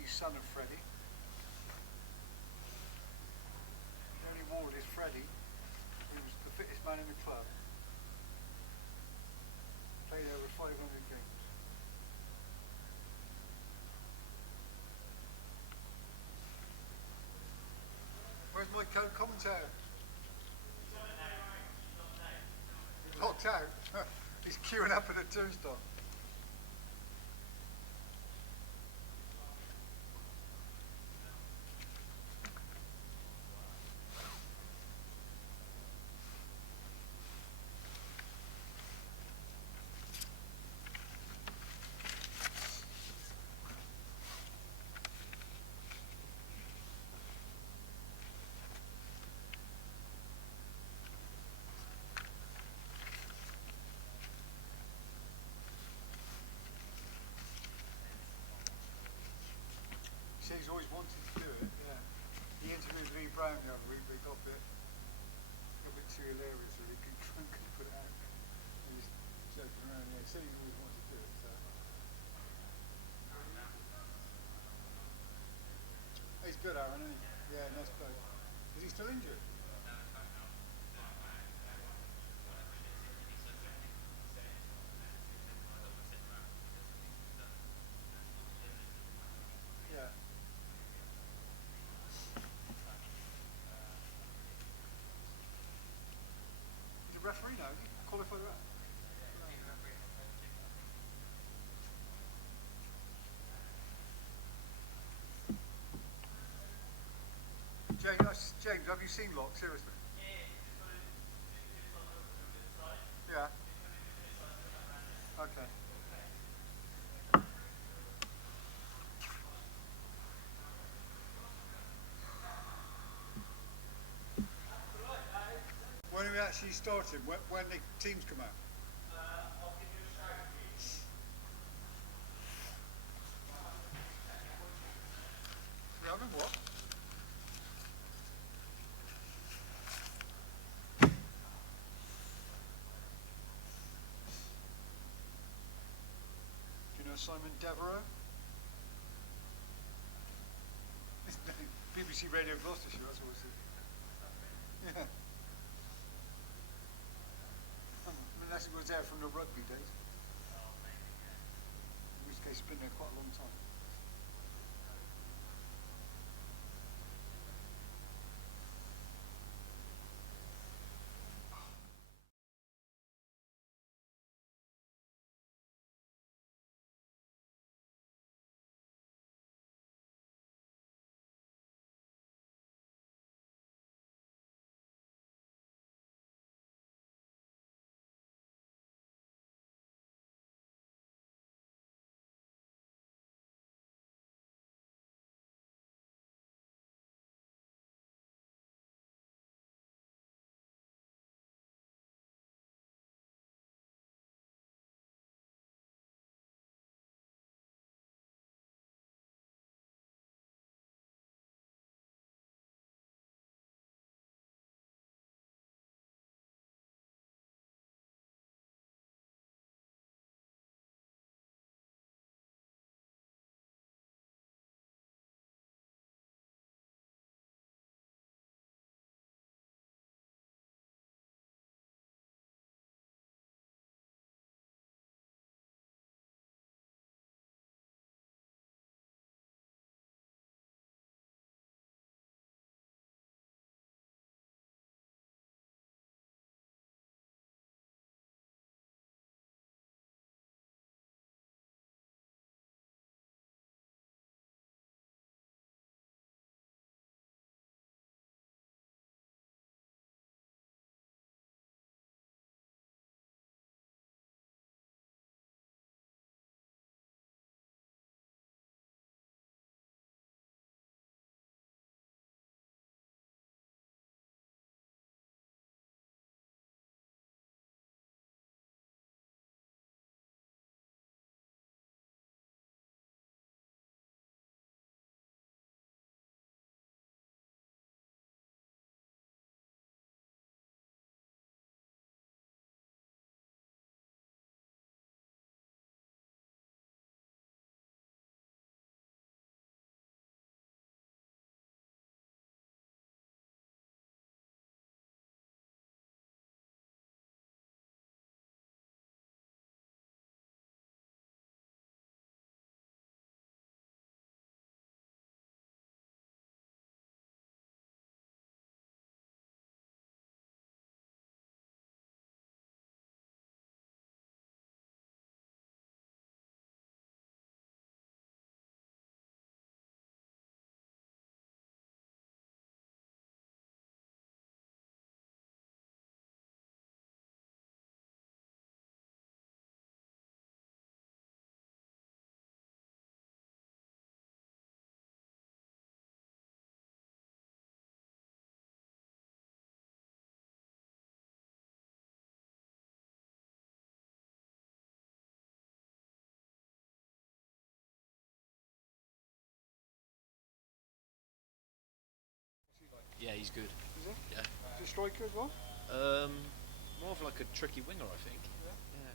Lucy's son of Freddie. Johnny Ward is Freddie. He was the fittest man in the club. Played over 500 games. Where's my co-commentator? He's locked out. He's queuing up at a turnstile. He's always wanted to do it, yeah. He interviewed Lee Brown the other week, but he got a bit too hilarious, so he couldn't put it out. He was joking around, yeah. He said he's always wanted to do it, so. He's good, Aaron, isn't he? Yeah, nice bloke. Is he still injured? Yeah. He's a referee now, is he? Qualified ref. James, have you seen Locke? Seriously? Yeah. Okay. When are we actually starting? When the teams come out? Yeah, I remember what? Do you know Simon Devereux? BBC Radio Gloucestershire, that's what it said. Yeah. Unless it was there from the rugby days. In which case it's been there quite a long time. he's good. Is he? Yeah. Is he a striker as well? More of like a tricky winger, I think. Yeah. Yeah.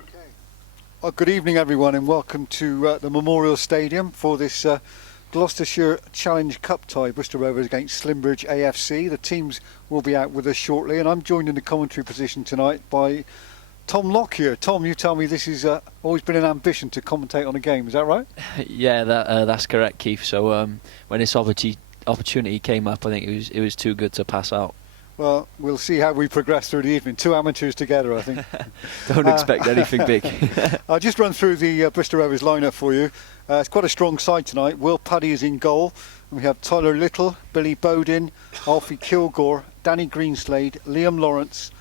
Okay. Good evening, everyone, and welcome to the Memorial Stadium for this Gloucestershire Challenge Cup tie, Bristol Rovers against Slimbridge AFC. The teams will be out with us shortly, and I'm joined in the commentary position tonight by Tom Lockyer. Tom, you tell me this has always been an ambition to commentate on a game, is that right? Yeah, that's correct, Keith. So when this opportunity came up, I think it was too good to pass out. Well, we'll see how we progress through the evening. Two amateurs together, I think. Don't expect anything big. I'll just run through the Bristol Rovers lineup for you. It's quite a strong side tonight. Will Puddy is in goal. We have Tyler Little, Billy Bowden, Alfie Kilgore, Danny Greenslade, Liam Lawrence,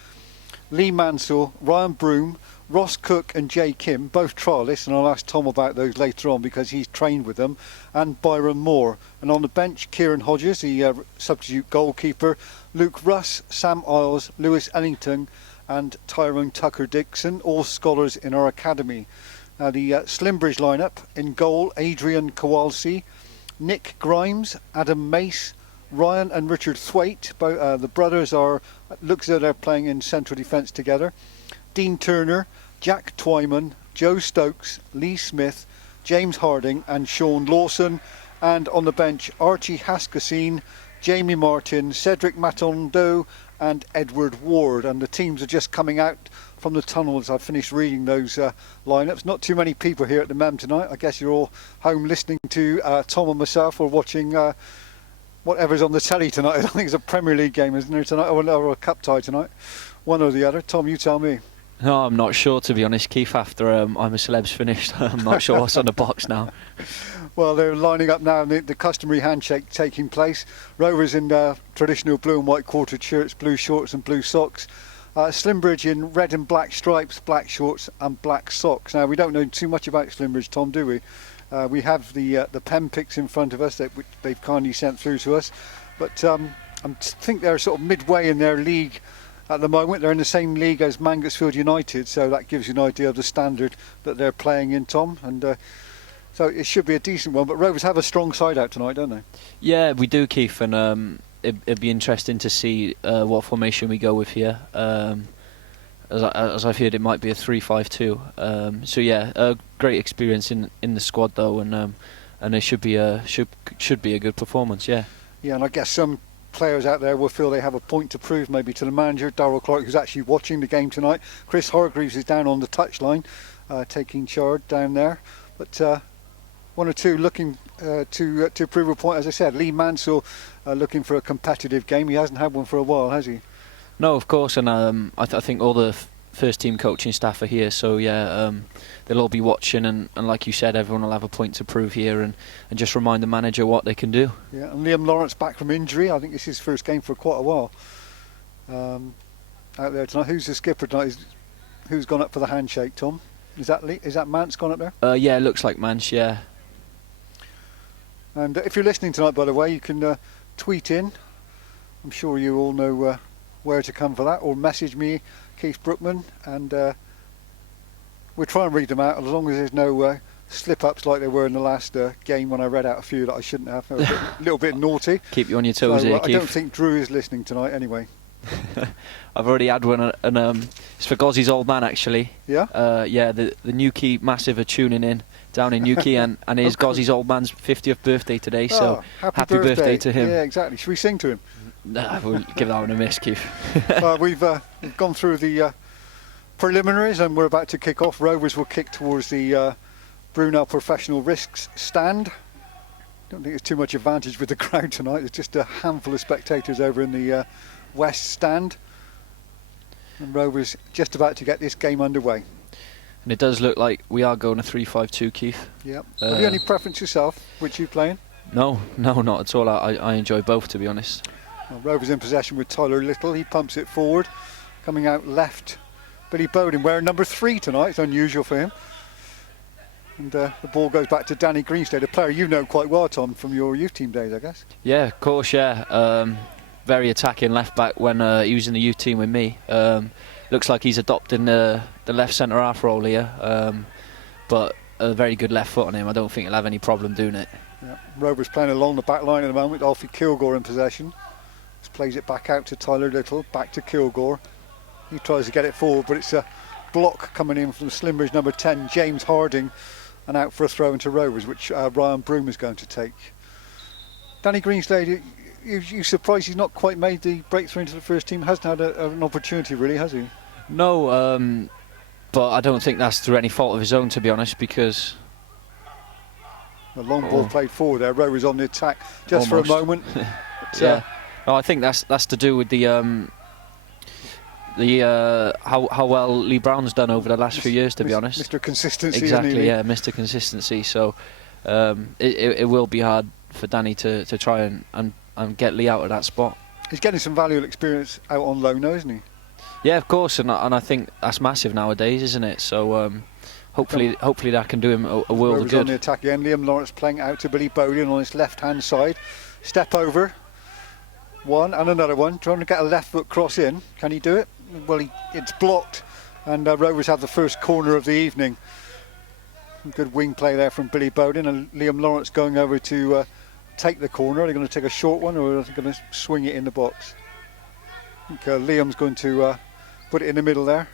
Lee Mansell, Ryan Broom, Ross Cook and Jay Kim, both trialists, and I'll ask Tom about those later on because he's trained with them, and Byron Moore. And on the bench, Kieran Hodges, the substitute goalkeeper, Luke Russ, Sam Isles, Lewis Ellington and Tyrone Tucker-Dixon, all scholars in our academy. Now the Slimbridge lineup: in goal, Adrian Kowalski, Nick Grimes, Adam Mace, Ryan and Richard Thwaite. The brothers looks as though they're playing in central defence together. Dean Turner, Jack Twyman, Joe Stokes, Lee Smith, James Harding and Sean Lawson. And on the bench, Archie Haskasine, Jamie Martin, Cedric Matondo and Edward Ward. And the teams are just coming out from the tunnels. I've finished reading those lineups. Not too many people here at the Mem tonight. I guess you're all home listening to Tom and myself, or watching whatever's on the telly tonight. I think it's a Premier League game, isn't there, tonight, or a cup tie tonight? One or the other. Tom, you tell me. No, I'm not sure, to be honest, Keith. After I'm a Celeb's finished, I'm not sure what's on the box now. Well, they're lining up now, and the customary handshake taking place. Rovers in traditional blue and white quartered shirts, blue shorts and blue socks. Slimbridge in red and black stripes, black shorts and black socks. Now, we don't know too much about Slimbridge, Tom, do we? We have the pen picks in front of us that they've kindly sent through to us. But I think they're sort of midway in their league at the moment. They're in the same league as Mangotsfield United, so that gives you an idea of the standard that they're playing in, Tom. And so it should be a decent one. But Rovers have a strong side out tonight, don't they? Yeah, we do, Keith, and it'd be interesting to see what formation we go with here. As I've heard, it might be a 3-5-2. So yeah, a great experience in the squad though, and it should be a good performance. Yeah. Yeah, and I guess some players out there will feel they have a point to prove, maybe to the manager, Darryl Clark, who's actually watching the game tonight. Chris Hargreaves is down on the touchline, taking charge down there. But one or two looking to prove a point. As I said, Lee Mansell looking for a competitive game. He hasn't had one for a while, has he? No, of course, and I think all the first team coaching staff are here, so yeah, they'll all be watching, and like you said, everyone will have a point to prove here, and just remind the manager what they can do. Yeah, and Liam Lawrence back from injury. I think this is his first game for quite a while out there tonight. Who's the skipper tonight? Who's gone up for the handshake, Tom? Is that Mance gone up there? Yeah, it looks like Mance, yeah. And if you're listening tonight, by the way, you can tweet in. I'm sure you all know where to come for that, or message me, Keith Brookman, and we'll try and read them out, as long as there's no slip-ups like there were in the last game when I read out a few that I shouldn't have. They were a little bit naughty. Keep you on your toes here, Keith. I don't think Drew is listening tonight anyway. I've already had one, and it's for Gozzy's old man, actually. Yeah? Yeah, the Newquay Massive are tuning in down in Newquay, and it is Gozzy's old man's 50th birthday today, so happy birthday to him. Yeah, exactly. Should we sing to him? Nah, we'll give that one a miss, Keith. We've gone through the preliminaries, and we're about to kick off. Rovers will kick towards the Brunel Professional Risks stand. Don't think there's too much advantage with the crowd tonight. There's just a handful of spectators over in the West stand. And Rovers just about to get this game underway. And it does look like we are going a 3-5-2, Keith. Yeah. Have you any preference yourself? Which you playing? No, not at all. I enjoy both, to be honest. Well, Rovers in possession with Tyler Little. He pumps it forward. Coming out left, Billy Bowden wearing number 3 tonight. It's unusual for him. And the ball goes back to Danny Greenstade, a player you know quite well, Tom, from your youth team days, I guess. Yeah, of course, yeah. Very attacking left back when he was in the youth team with me. Looks like he's adopting the left centre half role here, but a very good left foot on him. I don't think he'll have any problem doing it. Yeah. Rovers playing along the back line at the moment. Alfie Kilgore in possession. Just plays it back out to Tyler Little, back to Kilgore. He tries to get it forward, but it's a block coming in from Slimbridge number 10, James Harding, and out for a throw into Rovers, which Ryan Broom is going to take. Danny Greenstade, you surprised he's not quite made the breakthrough into the first team? Hasn't had an opportunity really, has he? No, but I don't think that's through any fault of his own, to be honest, because... A long ball played forward there. Rovers on the attack just almost. For a moment. But, yeah. No, I think that's to do with the how well Lee Brown's done over the last few years, to be honest. Mr. Consistency. Exactly, yeah, Mr. Consistency. So it will be hard for Danny to try and get Lee out of that spot. He's getting some valuable experience out on loan now, isn't he? Yeah, of course, and I think that's massive nowadays, isn't it? So hopefully that can do him a world of good. On the attack again. Liam Lawrence playing out to Billy Bowden on his left-hand side. Step over. One and another one. Trying to get a left foot cross in. Can he do it? Well, it's blocked, and Rovers have the first corner of the evening. Good wing play there from Billy Bowden, and Liam Lawrence going over to take the corner. Are they going to take a short one, or are they going to swing it in the box? I think Liam's going to put it in the middle there.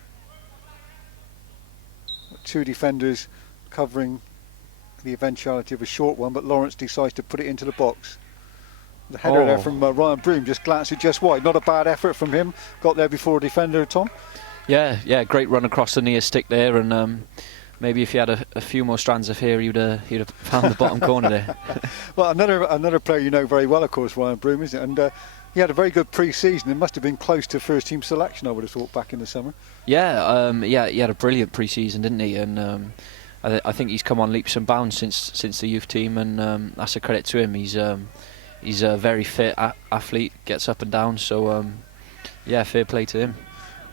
2 defenders covering the eventuality of a short one, but Lawrence decides to put it into the box. The header there from Ryan Broom, just glanced it just wide. Not a bad effort from him. Got there before a defender, Tom. Yeah, great run across the near stick there, and maybe if he had a few more strands of hair, he'd have found the bottom corner there. Well, another player you know very well, of course, Ryan Broom, isn't it? And he had a very good pre-season. It must have been close to first team selection, I would have thought, back in the summer. Yeah, he had a brilliant pre-season, didn't he? And I think he's come on leaps and bounds since the youth team, and that's a credit to him. He's a very fit athlete, gets up and down, so fair play to him.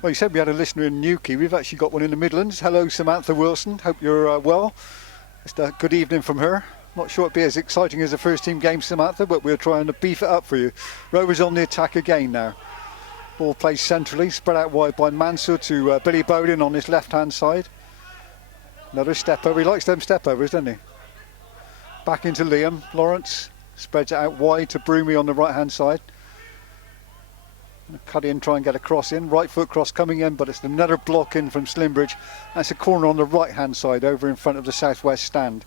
Well, you said we had a listener in Newquay. We've actually got one in the Midlands. Hello, Samantha Wilson. Hope you're well. Just a good evening from her. Not sure it'd be as exciting as the first team game, Samantha, but we're trying to beef it up for you. Rovers on the attack again now. Ball played centrally, spread out wide by Mansell to Billy Bowden on his left-hand side. Another step over. He likes them step overs, doesn't he? Back into Liam Lawrence. Spreads it out wide to Broomy on the right-hand side. Cut in, try and get a cross in. Right foot cross coming in, but it's another block in from Slimbridge. That's a corner on the right-hand side over in front of the southwest stand.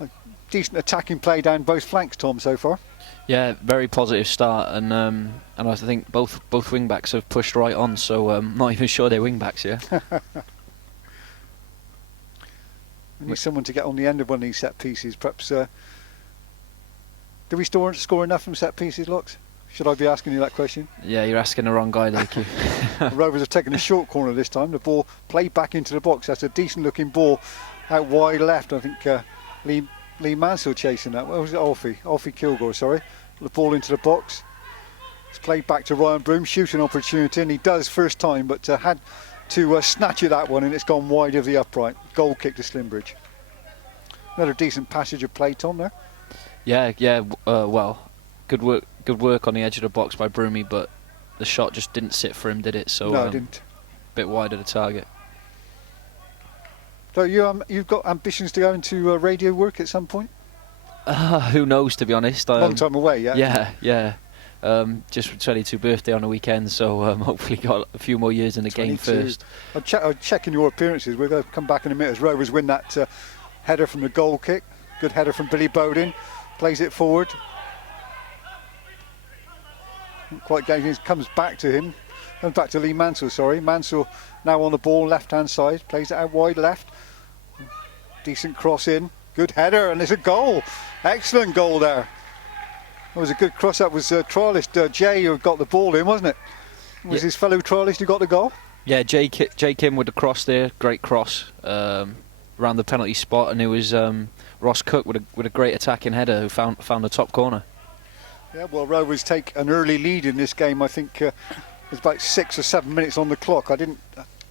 A decent attacking play down both flanks, Tom, so far. Yeah, very positive start, and I think both wing backs have pushed right on. So I'm not even sure they're wing backs here. We need someone to get on the end of one of these set pieces. Perhaps. Do we score enough from set pieces, Locks? Should I be asking you that question? Yeah, you're asking the wrong guy, thank you. The Rovers have taken a short corner this time. The ball played back into the box. That's a decent looking ball out wide left. I think Lee Mansell chasing that. What was it? Alfie Kilgore, sorry. The ball into the box. It's played back to Ryan Broom. Shooting opportunity, and he does first time, but had to snatch at that one, and it's gone wide of the upright. Goal kick to Slimbridge. Another decent passage of play, Tom, there. Yeah. Well, good work on the edge of the box by Broomy, but the shot just didn't sit for him, did it? So no, it didn't. Bit wide of the target. So you've got ambitions to go into radio work at some point? Who knows, to be honest. Long time away, yeah. Yeah. Just 22 birthday on the weekend, so hopefully got a few more years in the game first. I'm checking your appearances. We're going to come back in a minute as Rovers win that header from the goal kick. Good header from Billy Bowden. Plays it forward. Quite getting it. Comes back to him. Comes back to Lee Mansell, sorry. Mansell now on the ball, left-hand side. Plays it out wide left. Decent cross in. Good header, and it's a goal. Excellent goal there. That was a good cross. That was trialist Jay who got the ball in, wasn't it? Was his fellow trialist who got the goal? Yeah, Jay came with the cross there. Great cross. around the penalty spot, and it was Ross Cook with a great attacking header who found the top corner. Yeah, well, Rovers take an early lead in this game. I think there's about 6 or 7 minutes on the clock.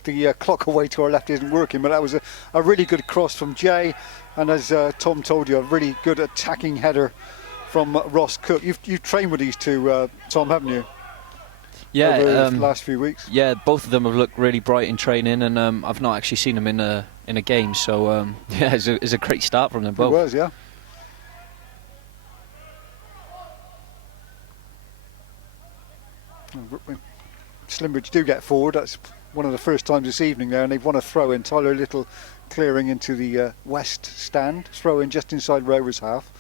The clock away to our left isn't working, but that was a really good cross from Jay, and as Tom told you, a really good attacking header from Ross Cook. You've trained with these two, Tom, haven't you? Yeah, over the last few weeks. Yeah, both of them have looked really bright in training, and I've not actually seen them in a game. So yeah, it's a great start from them both. It was, yeah. Slimbridge do get forward. That's one of the first times this evening there, and they've won a throw in. Tyler Little clearing into the west stand, throw in just inside Rovers half,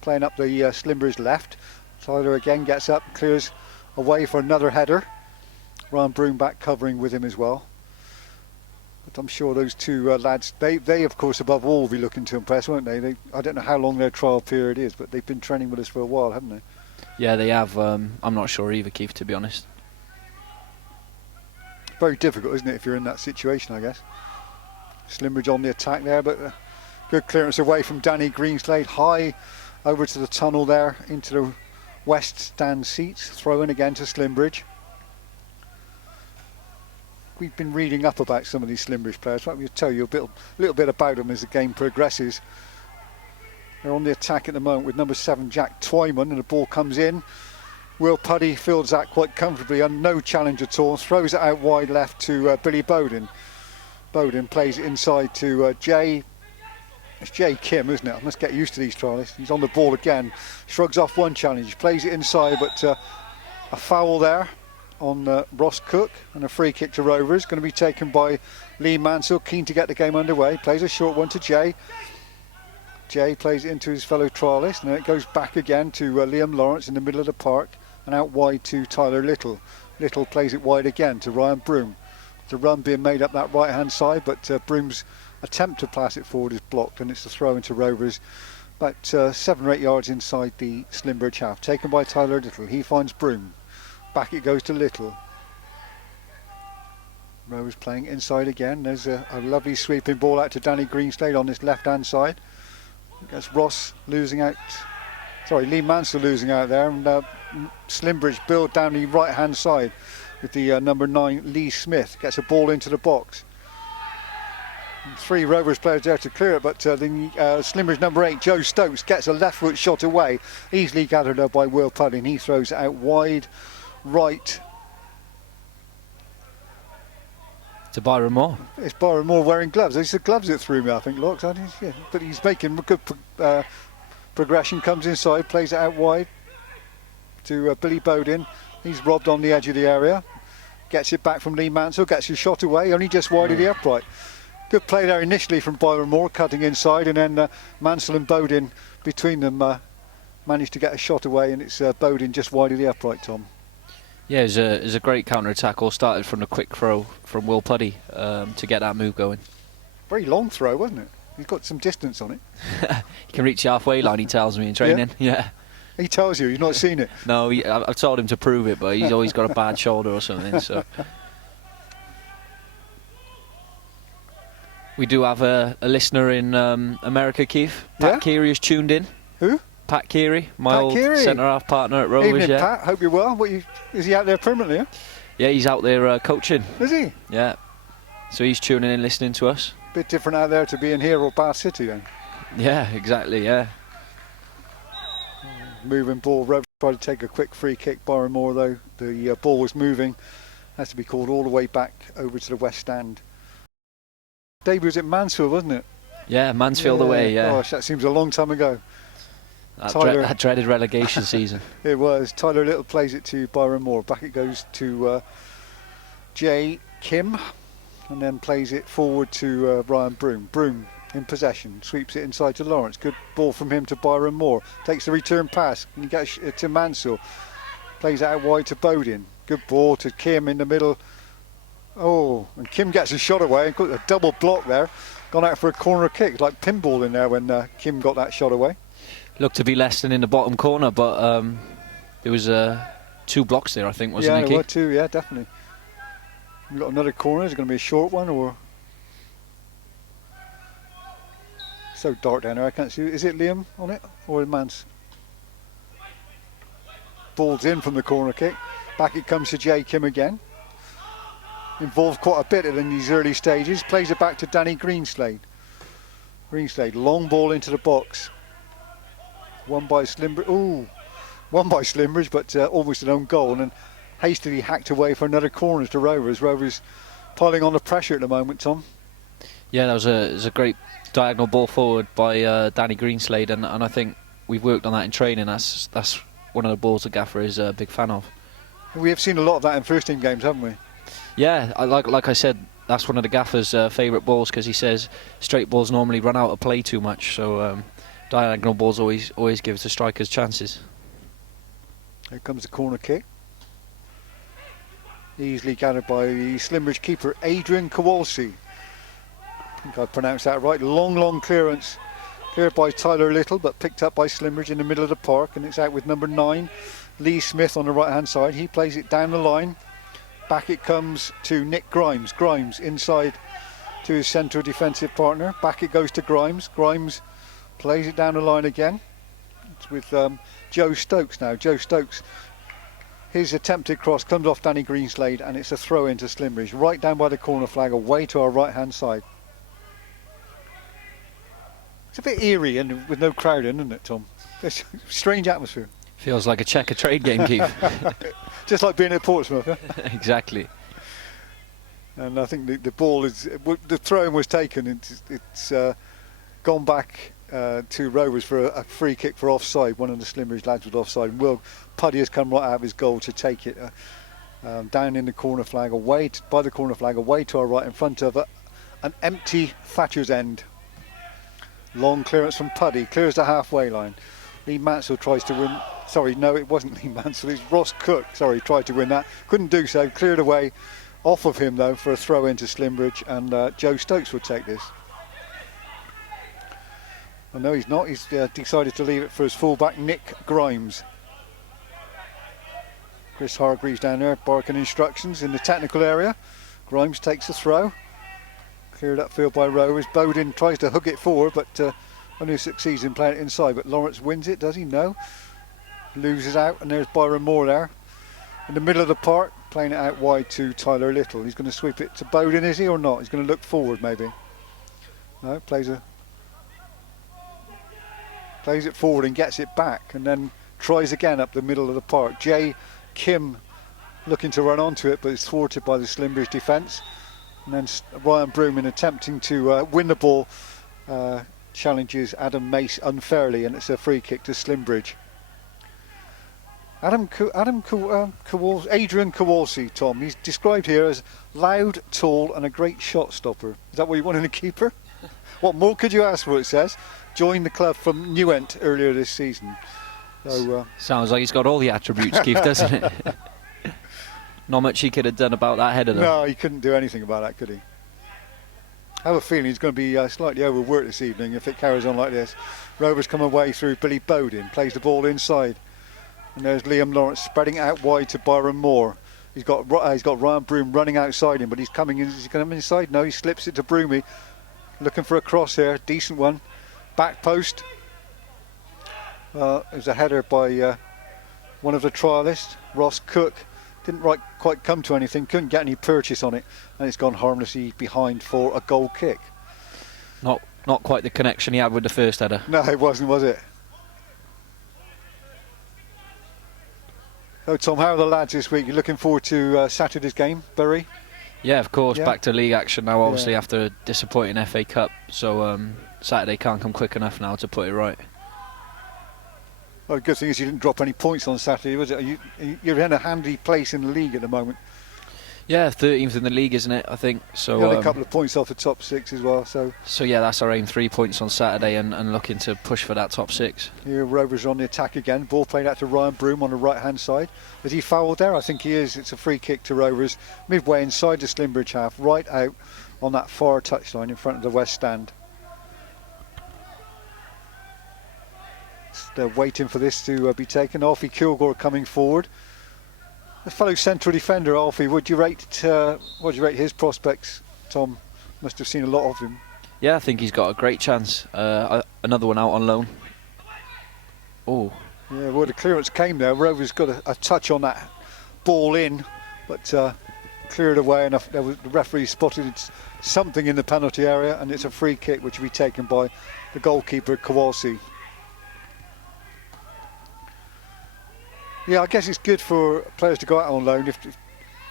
playing up the Slimbridge left. Tyler again gets up, clears away for another header. Ryan Broom back covering with him as well. But I'm sure those two lads, they of course above all will be looking to impress, won't they? I don't know how long their trial period is, but they've been training with us for a while, haven't they? Yeah, they have. I'm not sure either, Keith, to be honest. Very difficult, isn't it, if you're in that situation, I guess. Slimbridge on the attack there, but good clearance away from Danny Greenslade, high over to the tunnel there into the west stand seats. Throw in again to Slimbridge. We've been reading up about some of these Slimbridge players. Let me tell you a little bit about them as the game progresses. They're on the attack at the moment with number 7 Jack Twyman, and the ball comes in. Will Puddy fields that quite comfortably and no challenge at all. Throws it out wide left to Billy Bowden. Bowden plays it inside to Jay. It's Jay Kim, isn't it? I must get used to these trialists. He's on the ball again. Shrugs off one challenge. Plays it inside, but a foul there on Ross Cook, and a free kick to Rovers. Going to be taken by Lee Mansell, keen to get the game underway. Plays a short one to Jay. Jay plays it into his fellow trialist, and then it goes back again to Liam Lawrence in the middle of the park, and out wide to Tyler Little. Little plays it wide again to Ryan Broom. The run being made up that right hand side, but Broom's attempt to pass it forward is blocked, and it's a throw into Rovers about 7 or 8 yards inside the Slimbridge half. Taken by Tyler Little. He finds Broom. Back it goes to Little. Rovers playing inside again. There's a lovely sweeping ball out to Danny Greenslade on this left hand side. That's Ross losing out. Sorry, Lee Mansell losing out there, and Slimbridge build down the right hand side with the number 9 Lee Smith. Gets a ball into the box. 3 Rovers players there to clear it, but the Slimbridge number 8 Joe Stokes gets a left foot shot away, easily gathered up by Will Puddy, and he throws it out wide right to Byron Moore. It's Byron Moore wearing gloves. It's the gloves that threw me, I think, Locks. Yeah. But he's making good progression, comes inside, plays it out wide to Billy Bowden. He's robbed on the edge of the area, gets it back from Lee Mansell, gets his shot away, only just wide of the upright. Good play there initially from Byron Moore, cutting inside, and then Mansell and Bowden between them managed to get a shot away, and it's Bowden just wide of the upright, Tom. Yeah, it was a great counter-attack, all started from a quick throw from Will Puddy to get that move going. Very long throw, wasn't it? He's got some distance on it. He can reach the halfway line, he tells me in training. Yeah. He tells you, he's not seen it. No, I've told him to prove it, but he's always got a bad shoulder or something. So we do have a listener in America, Keith. Pat Keary is tuned in. Who? Pat Keary, my old centre-half partner at Rovers. Evening, Pat. Hope you're well. Is he out there permanently? Yeah? Yeah, he's out there coaching. Is he? Yeah. So he's tuning in, listening to us. Bit different out there to being here or Bath City then. Yeah, exactly. Yeah. Moving ball. Rovers tried to take a quick free kick. Byron Moore, though, the ball was moving. Has to be called all the way back over to the west stand. Debut was at Mansfield, wasn't it? Yeah, Mansfield away. Yeah. Gosh, that seems a long time ago. That dreaded relegation season. It was. Tyler Little plays it to Byron Moore. Back it goes to Jay Kim, and then plays it forward to Ryan Broom. Broom in possession, sweeps it inside to Lawrence. Good ball from him to Byron Moore. Takes the return pass and he gets it to Mansell. Plays it out wide to Bowden. Good ball to Kim in the middle. Oh, and Kim gets a shot away and got a double block there. Gone out for a corner kick, like pinball in there when Kim got that shot away. Looked to be less than in the bottom corner, but there was 2 blocks there, I think, wasn't there? Yeah, there were 2, yeah, definitely. We've got another corner. Is it going to be a short one or? So dark down there, I can't see. Is it Liam on it or Mance? Ball's in from the corner kick. Back it comes to Jay Kim again. Involved quite a bit in these early stages. Plays it back to Danny Greenslade. Greenslade, long ball into the box. One by Slimbridge. Ooh, one by Slimbridge, but almost an own goal, and hastily hacked away for another corner to Rovers. Rovers piling on the pressure at the moment, Tom. Yeah, that was a great diagonal ball forward by Danny Greenslade, and I think we've worked on that in training. That's one of the balls the gaffer is a big fan of. We have seen a lot of that in first team games, haven't we? Yeah, like I said, that's one of the gaffer's favourite balls, because he says straight balls normally run out of play too much, so diagonal balls always gives the strikers chances. Here comes the corner kick. Easily gathered by the Slimbridge keeper Adrian Kowalski. I think I pronounced that right. Long clearance. Cleared by Tyler Little, but picked up by Slimbridge in the middle of the park, and it's out with number 9, Lee Smith, on the right hand side. He plays it down the line. Back it comes to Nick Grimes. Grimes inside to his central defensive partner. Back it goes to Grimes. Grimes plays it down the line again. It's with Joe Stokes now. Joe Stokes, his attempted cross comes off Danny Greenslade, and it's a throw into Slimbridge, right down by the corner flag, away to our right hand side. It's a bit eerie and with no crowd in, isn't it, Tom? It's a strange atmosphere. Feels like a checker trade game, Keith. Just like being at Portsmouth, huh? Exactly. And I think the ball is, the throw-in was taken. It's gone back to Rovers for a free kick for offside. One of the Slimbridge lads was offside. And Will Puddy has come right out of his goal to take it down in the corner flag, by the corner flag, away to our right, in front of an empty Thatcher's End. Long clearance from Puddy, clears the halfway line. Lee Mansell tries to win. Sorry, no, it wasn't Lee Mansell. It's Ross Cook. Sorry, tried to win that. Couldn't do so. Cleared away off of him, though, for a throw into Slimbridge. And Joe Stokes will take this. Oh, no, he's not. He's decided to leave it for his fullback, Nick Grimes. Chris Hargreaves down there barking instructions in the technical area. Grimes takes the throw. Cleared upfield by Rovers. Bowden tries to hook it forward, but only succeeds in playing it inside. But Lawrence wins it, does he? No. Loses out, and there's Byron Moore there. In the middle of the park, playing it out wide to Tyler Little. He's going to sweep it to Bowden, is he, or not? He's going to look forward, maybe. No, plays it forward and gets it back, and then tries again up the middle of the park. Jay Kim looking to run onto it, but it's thwarted by the Slimbridge defence. And then Ryan Broom, in attempting to win the ball, challenges Adam Mace unfairly, and it's a free kick to Slimbridge. Adrian Kowalski, Tom, he's described here as loud, tall and a great shot stopper. Is that what you want in a keeper? What more could you ask for, it says? Joined the club from Newent earlier this season. So, sounds like he's got all the attributes, Keith, doesn't it? Not much he could have done about that header, though. No, he couldn't do anything about that, could he? I have a feeling he's going to be slightly overworked this evening if it carries on like this. Rovers come away through Billy Bowden, plays the ball inside. And there's Liam Lawrence spreading out wide to Byron Moore. He's got Ryan Broom running outside him, but he's coming in. Is he going to come inside? No, he slips it to Broomy. Looking for a cross here, decent one. Back post. It was a header by one of the trialists, Ross Cook. Didn't quite come to anything, couldn't get any purchase on it, and it's gone harmlessly behind for a goal kick. Not quite the connection he had with the first header. No, it wasn't, was it? So Tom, how are the lads this week? You looking forward to Saturday's game, Bury? Yeah, of course, Yeah. back to league action now, obviously, after a disappointing FA Cup, so Saturday can't come quick enough now to put it right. Well, the good thing is you didn't drop any points on Saturday, was it? You're in a handy place in the league at the moment. Yeah, 13th in the league, isn't it, I think. So You had a couple of points off the top 6 as well, so yeah, that's our aim, 3 points on Saturday and looking to push for that top 6. here Rovers on the attack again. Ball played out to Ryan Broom on the right hand side. Is he fouled there? I think he is. It's a free kick to Rovers. Midway inside the Slimbridge half, right out on that far touchline in front of the West Stand. They're waiting for this to be taken. Alfie Kilgore coming forward. A fellow central defender, Alfie. What do you rate his prospects, Tom? Must have seen a lot of him. Yeah, I think he's got a great chance. Another one out on loan. Oh, Yeah, well, the clearance came there. Rovers got a touch on that ball in, but cleared away enough. The referee spotted something in the penalty area, and it's a free kick which will be taken by the goalkeeper, Kowalski. Yeah, I guess it's good for players to go out on loan if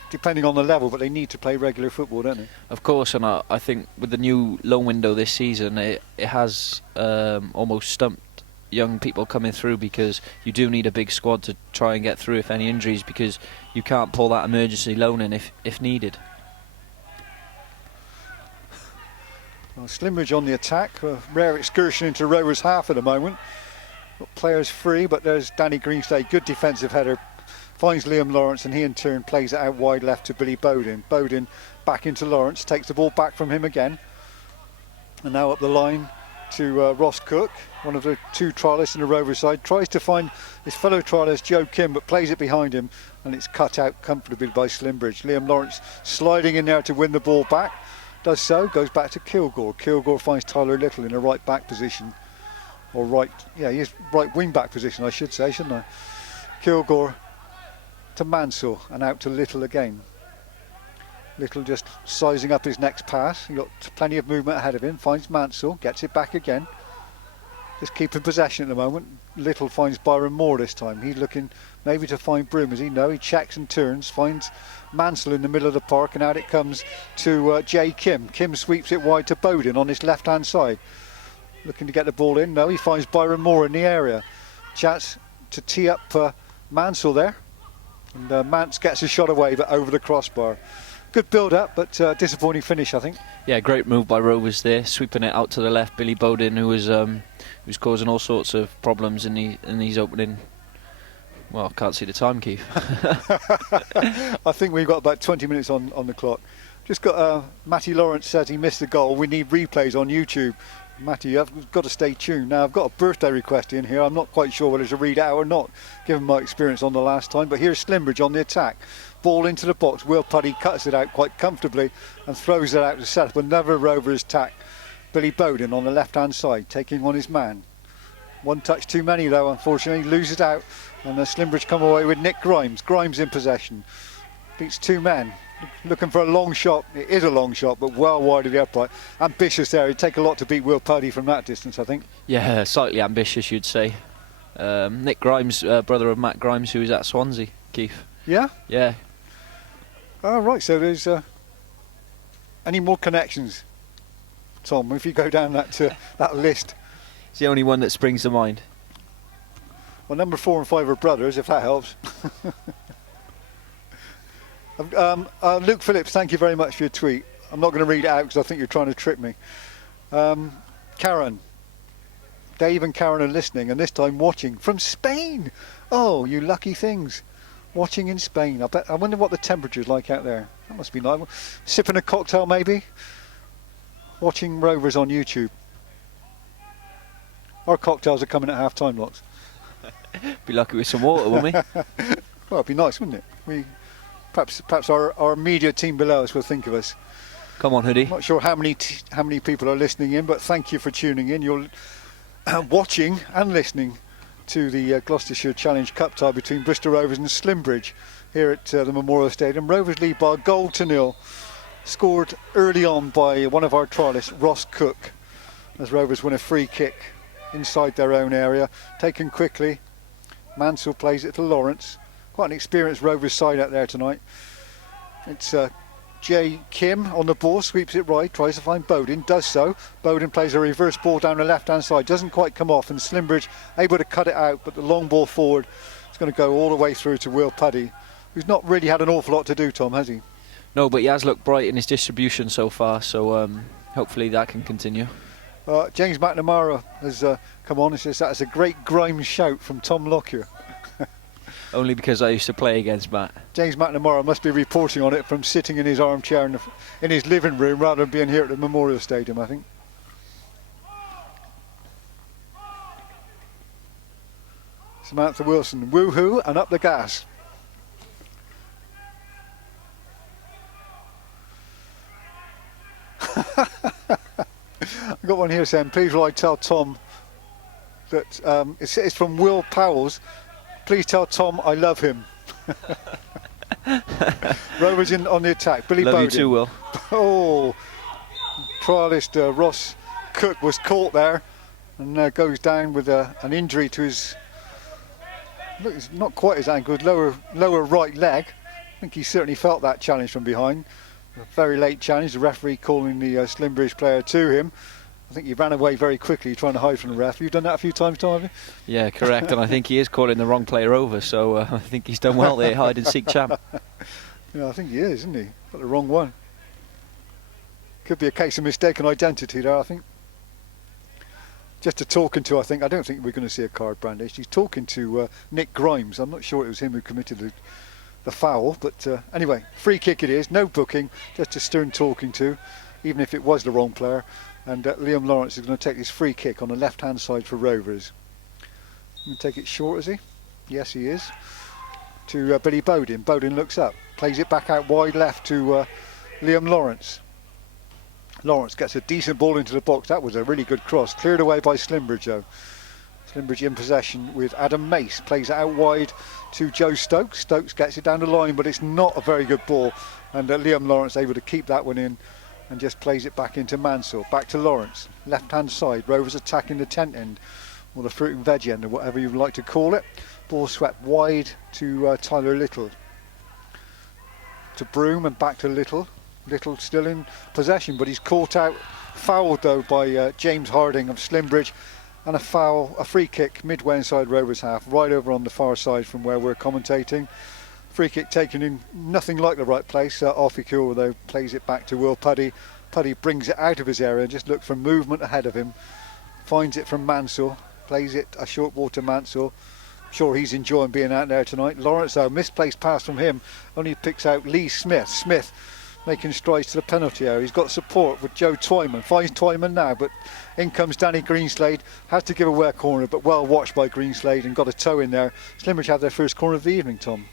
depending on the level, but they need to play regular football, don't they? of course, and I think with the new loan window this season, it has almost stumped young people coming through, because you do need a big squad to try and get through if any injuries, because you can't pull that emergency loan in if needed. Well, Slimbridge on the attack, a rare excursion into Rovers half at the moment. Got players free, but there's Danny Greenstay, good defensive header, finds Liam Lawrence, and he in turn plays it out wide left to Billy Bowden. Bowden back into Lawrence, takes the ball back from him again, and now up the line to Ross Cook, one of the two trialists in the Rovers side, tries to find his fellow trialist Joe Kim, but plays it behind him, and it's cut out comfortably by Slimbridge. Liam Lawrence sliding in there to win the ball back, does so, goes back to Kilgore. Kilgore finds Tyler Little in a right back position, or he's right wing back position, I should say, shouldn't I? Kilgore to Mansell, and out to Little again. Little just sizing up his next pass. He got plenty of movement ahead of him. Finds Mansell, gets it back again. Just keeping possession at the moment. Little finds Byron Moore this time. He's looking maybe to find Broom. As he know, he checks and turns, finds Mansell in the middle of the park, and out it comes to Jay Kim. Kim sweeps it wide to Bowden on his left-hand side. Looking to get the ball in. No, he finds Byron Moore in the area. Chance to tee up Mansell there. And Mance gets a shot away, but over the crossbar. Good build-up, but disappointing finish, I think. Yeah, great move by Rovers there, sweeping it out to the left. Billy Bowden, who was causing all sorts of problems in these opening. Well, I can't see the time, Keith. I think we've got about 20 minutes on the clock. Just got Matty Lawrence says he missed the goal. We need replays on YouTube. Matty, you've got to stay tuned. Now, I've got a birthday request in here. I'm not quite sure whether to read it out or not, given my experience on the last time. But here's Slimbridge on the attack. Ball into the box. Will Puddy cuts it out quite comfortably and throws it out to set up another Rovers attack. Billy Bowden on the left-hand side, taking on his man. One touch too many, though, unfortunately. Loses out. And Slimbridge come away with Nick Grimes. Grimes in possession. Beats two men. Looking for a long shot. It is a long shot, but well wide of the upright. Ambitious there. It'd take a lot to beat Will Puddy from that distance, I think. Yeah, slightly ambitious, you'd say. Nick Grimes, brother of Matt Grimes, who is at Swansea, Keith. Yeah? Yeah. Oh, right, so there's any more connections, Tom, if you go down that list? It's the only one that springs to mind. Well, number 4 and 5 are brothers, if that helps. Luke Phillips, thank you very much for your tweet. I'm not going to read it out because I think you're trying to trick me. Karen, Dave and Karen are listening, and this time watching from Spain. Oh, you lucky things. Watching in Spain. I wonder what the temperature's like out there. That must be nice. Sipping a cocktail maybe. Watching Rovers on YouTube. Our cocktails are coming at half time, lots. Be lucky with some water, wouldn't we? Well, it'd be nice, wouldn't it? Perhaps our media team below us will think of us. Come on, Hoodie. I'm not sure how many people are listening in, but thank you for tuning in. You're watching and listening to the Gloucestershire Challenge Cup tie between Bristol Rovers and Slimbridge here at the Memorial Stadium. Rovers lead by a goal to nil, scored early on by one of our trialists, Ross Cook, as Rovers win a free kick inside their own area, taken quickly. Mansell plays it to Lawrence. Quite an experienced Rovers side out there tonight. It's Jay Kim on the ball, sweeps it right, tries to find Bowden, does so. Bowden plays a reverse ball down the left-hand side, doesn't quite come off, and Slimbridge able to cut it out, but the long ball forward is going to go all the way through to Will Puddy, who's not really had an awful lot to do, Tom, has he? No, but he has looked bright in his distribution so far, so hopefully that can continue. James McNamara has come on and says that's a great Grimes shout from Tom Lockyer. Only because I used to play against Matt. James McNamara must be reporting on it from sitting in his armchair in his living room rather than being here at the Memorial Stadium, I think. Samantha Wilson, woohoo, and up the gas. got one here saying, please will I tell Tom that it's from Will Powell's. Please tell Tom I love him. Rovers on the attack. Billy Love Bowden. you too, Will. Oh, trialist Ross Cook was caught there and goes down with an injury to his, look, it's not quite his ankle, lower right leg. I think he certainly felt that challenge from behind. A very late challenge, the referee calling the Slimbridge player to him. I think he ran away very quickly trying to hide from the ref. You've done that a few times, Tom, have you? Yeah, correct. And I think he is calling the wrong player over, so I think he's done well there, hide and seek champ. Yeah, I think he is, isn't he? Got the wrong one. Could be a case of mistaken identity there, I think. Just a talking to, I think. I don't think we're going to see a card brandished. He's talking to Nick Grimes. I'm not sure it was him who committed the foul, but anyway, free kick it is, no booking, just a stern talking to, even if it was the wrong player. And Liam Lawrence is going to take his free kick on the left hand side for Rovers. Going to take it short, is he? Yes, he is. To Billy Bowden. Bowden looks up, plays it back out wide left to Liam Lawrence. Lawrence gets a decent ball into the box. That was a really good cross, cleared away by Slimbridge though. Slimbridge in possession with Adam Mace, plays it out wide to Joe Stokes. Stokes gets it down the line, but it's not a very good ball, and Liam Lawrence able to keep that one in and just plays it back into Mansell. Back to Lawrence, left hand side. Rovers attacking the tent end, or the fruit and veg end, or whatever you would like to call it. Ball swept wide to Tyler Little, to Broom, and back to Little. Little still in possession, but he's caught out, fouled though by James Harding of Slimbridge. And a foul, a free kick midway inside Rovers half, right over on the far side from where we're commentating. Free kick taken in nothing like the right place. Alfie Kilwer though plays it back to Will Puddy. Puddy brings it out of his area, just looks for movement ahead of him. Finds it from Mansell, plays it a short ball to Mansell. Sure, he's enjoying being out there tonight. Lawrence though, misplaced pass from him, only picks out Lee Smith. Smith making strides to the penalty area. He's got support with Joe Twyman. Finds Twyman now, but in comes Danny Greenslade. Has to give away a corner, but well watched by Greenslade and got a toe in there. Slimbridge have their first corner of the evening, Tom.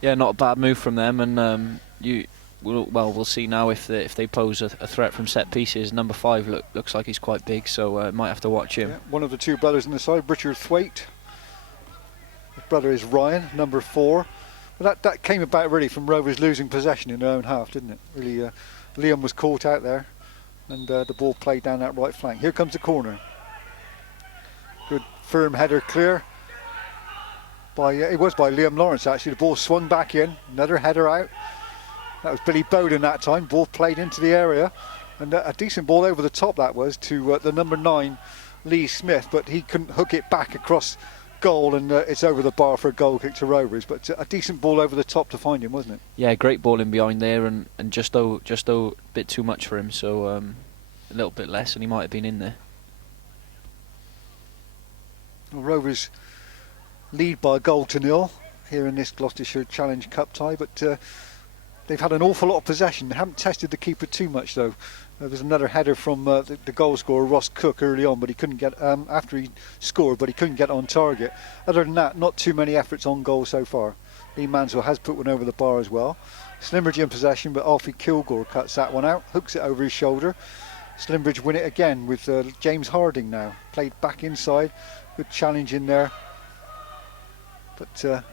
Yeah, not a bad move from them, and we'll see now if they pose a threat from set pieces. Number 5 looks like he's quite big, so might have to watch him. Yeah, one of the two brothers on the side, Richard Thwaite. His brother is Ryan, number 4. But that came about really from Rovers losing possession in their own half, didn't it? Really, Liam was caught out there, and the ball played down that right flank. Here comes the corner. Good firm header clear. It was by Liam Lawrence actually. The ball swung back in, another header out. That was Billy Bowden that time. Ball played into the area, and a decent ball over the top that was to the number 9, Lee Smith, but he couldn't hook it back across goal, and it's over the bar for a goal kick to Rovers, but a decent ball over the top to find him, wasn't it? Yeah, great ball in behind there, and just though a bit too much for him, so a little bit less and he might have been in there. Well, Rovers lead by a goal to 0 here in this Gloucestershire Challenge Cup tie, but they've had an awful lot of possession. They haven't tested the keeper too much though. There's another header from the goal scorer Ross Cook early on, but he couldn't get after he scored, but he couldn't get on target. Other than that, not too many efforts on goal so far. Lee Mansell has put one over the bar as well. Slimbridge in possession, but Alfie Kilgore cuts that one out, hooks it over his shoulder. Slimbridge win it again with James Harding now. Played back inside, good challenge in there. But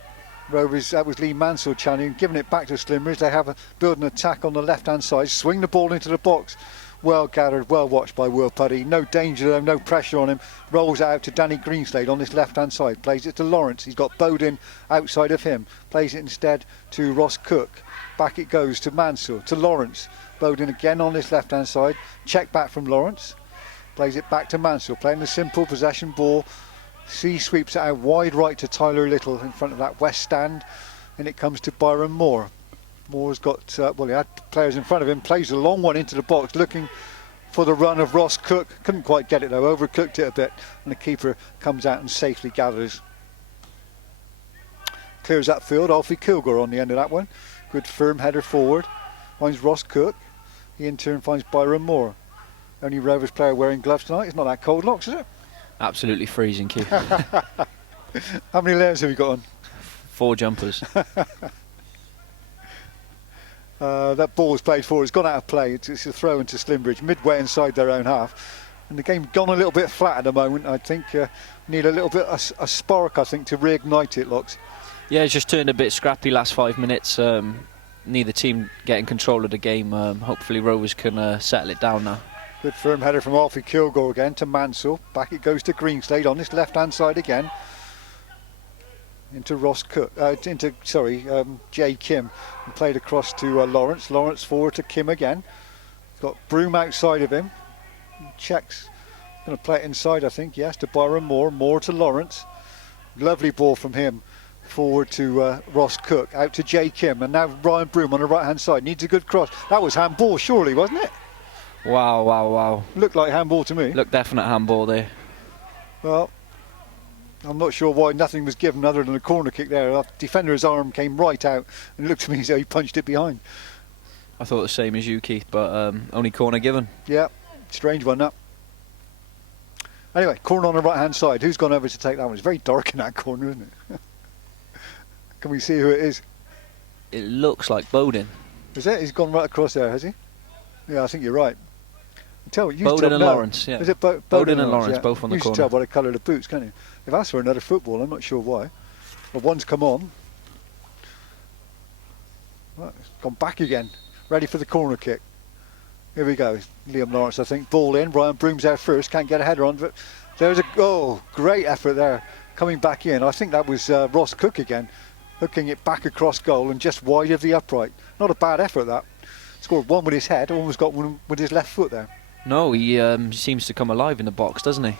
Rovers, that was Lee Mansell challenging, giving it back to Slimbridge. They have build an attack on the left hand side, swing the ball into the box. Well gathered, well watched by Will Puddy. No danger there, no pressure on him. Rolls out to Danny Greenslade on this left hand side. Plays it to Lawrence. He's got Bowden outside of him. Plays it instead to Ross Cook. Back it goes to Mansell, to Lawrence. Bowden again on this left hand side. Check back from Lawrence. Plays it back to Mansell. Playing the simple possession ball. He sweeps it out wide right to Tyler Little in front of that west stand. And it comes to Byron Moore. Moore's got, he had players in front of him, plays a long one into the box, looking for the run of Ross Cook. Couldn't quite get it though, overcooked it a bit, and the keeper comes out and safely gathers. Clears that field, Alfie Kilgore on the end of that one. Good firm header forward, finds Ross Cook. He in turn finds Byron Moore. Only Rovers player wearing gloves tonight. It's not that cold, Locks, is it? Absolutely freezing, Keith. How many layers have you got on? 4 jumpers. That ball was played for. It's gone out of play. It's a throw into Slimbridge, midway inside their own half. And the game's gone a little bit flat at the moment. I think need a little bit a spark, I think, to reignite it, Locks. Yeah, it's just turned a bit scrappy last 5 minutes. Neither team getting control of the game. Hopefully Rovers can settle it down now. Good firm header from Alfie Kilgore again to Mansell. Back it goes to Greenslade on this left-hand side again. Into Ross Cook, Jay Kim, and played across to Lawrence. Lawrence forward to Kim again. Got Broom outside of him. Checks. Going to play it inside, I think. Yes, to Byron Moore. Moore to Lawrence. Lovely ball from him. Forward to Ross Cook. Out to Jay Kim, and now Ryan Broom on the right-hand side. Needs a good cross. That was handball, surely, wasn't it? Wow. Looked like handball to me. Looked definite handball there. Well, I'm not sure why nothing was given other than a corner kick there. The defender's arm came right out and it looked to me as though he punched it behind. I thought the same as you, Keith, but only corner given. Yeah, strange one that. Anyway, corner on the right hand side. Who's gone over to take that one? It's very dark in that corner, isn't it? Can we see who it is? It looks like Bowden. Is it? He's gone right across there, has he? Yeah, I think you're right. Tell you Bowden and Lawrence, yeah. Is it Bowden and Lawrence, yeah. both on the You corner. can tell by the colour of the boots, can't you? If that's for another football, I'm not sure why. Well, one's come on. Well, it's gone back again. Ready for the corner kick. Here we go. Liam Lawrence, I think. Ball in. Ryan Broom's out first. Can't get a header on. But there's a great effort there. Coming back in. I think that was Ross Cook again. Hooking it back across goal and just wide of the upright. Not a bad effort, that. Scored one with his head. Almost got one with his left foot there. No, he seems to come alive in the box, doesn't he?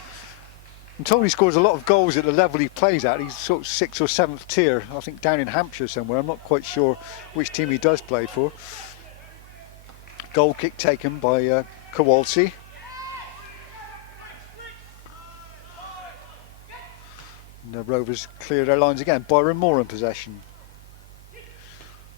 And Tony scores a lot of goals at the level he plays at. He's sort of 6th or 7th tier, I think down in Hampshire somewhere. I'm not quite sure which team he does play for. Goal kick taken by Kowalski. And the Rovers clear their lines again. Byron Moore in possession.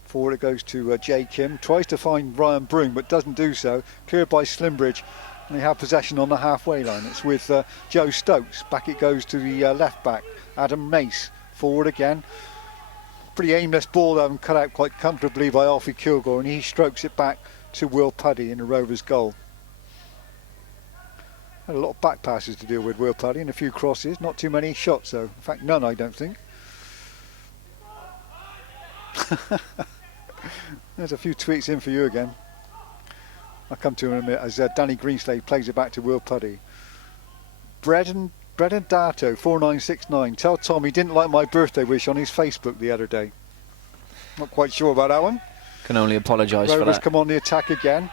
Forward it goes to Jay Kim. Tries to find Ryan Broom but doesn't do so. Cleared by Slimbridge. And they have possession on the halfway line. It's with Joe Stokes. Back it goes to the left back. Adam Mace. Forward again. Pretty aimless ball though and cut out quite comfortably by Alfie Kilgore. And he strokes it back to Will Puddy in the Rovers goal. Had a lot of back passes to deal with Will Puddy and a few crosses. Not too many shots though. In fact, none I don't think. There's a few tweets in for you again. I'll come to him in a minute as Danny Greenslade plays it back to Will Puddy. Brendan Dato 4969. Tell Tom he didn't like my birthday wish on his Facebook the other day. Not quite sure about that one. Can only apologise for Rovers that. come on the attack again.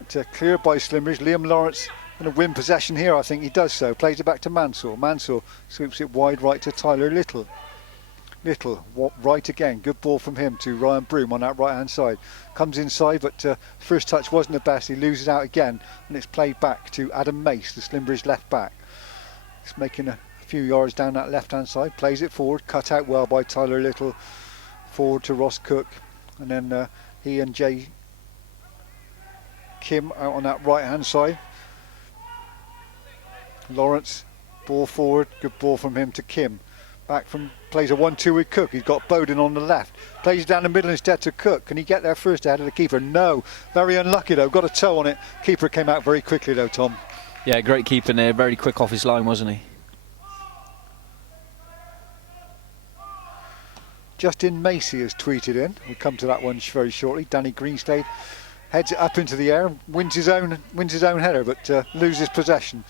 It's cleared by Slimbridge. Liam Lawrence going to win possession here. I think he does so. Plays it back to Mansell. Mansell sweeps it wide right to Tyler Little. Little right again. Good ball from him to Ryan Broom on that right hand side. Comes inside but first touch wasn't the best. He loses out again and it's played back to Adam Mace, the Slimbridge left back. He's making a few yards down that left hand side. Plays it forward. Cut out well by Tyler Little. Forward to Ross Cook. And then he and Jay Kim out on that right hand side. Lawrence, ball forward. Good ball from him to Kim. Back from, plays a 1-2 with Cook. He's got Bowden on the left. Plays down the middle instead to Cook. Can he get there first ahead of the keeper? No. Very unlucky though. Got a toe on it. Keeper came out very quickly though, Tom. Yeah, great keeping there. Very quick off his line, wasn't he? Justin Macy has tweeted in. We'll come to that one very shortly. Danny Greenslade heads it up into the air, wins his own header, but loses possession.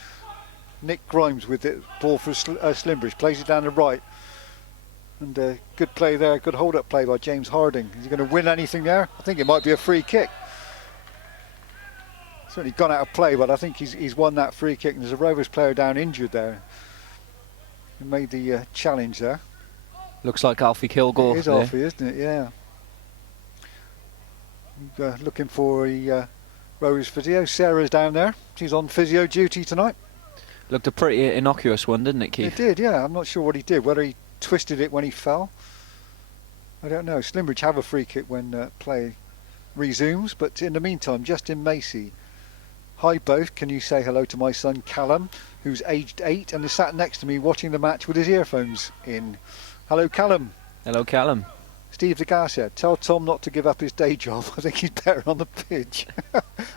Nick Grimes with it, ball for Slimbridge, plays it down the right. And good play there, good hold-up play by James Harding. Is he going to win anything there? I think it might be a free kick. Certainly gone out of play, but I think he's won that free kick. And there's a Rovers player down injured there. He made the challenge there. Looks like Alfie Kilgore. It is Alfie, isn't it? Yeah. Looking for a Rovers physio. Sarah's down there. She's on physio duty tonight. Looked a pretty innocuous one, didn't it, Keith? It did, yeah. I'm not sure what he did. Whether he twisted it when he fell, I don't know. Slimbridge have a free kick when play resumes. But in the meantime, Justin Macy. Hi both. Can you say hello to my son Callum, who's aged 8 and is sat next to me watching the match with his earphones in. Hello, Callum. Hello, Callum. Steve the Gashead, tell Tom not to give up his day job. I think he's better on the pitch.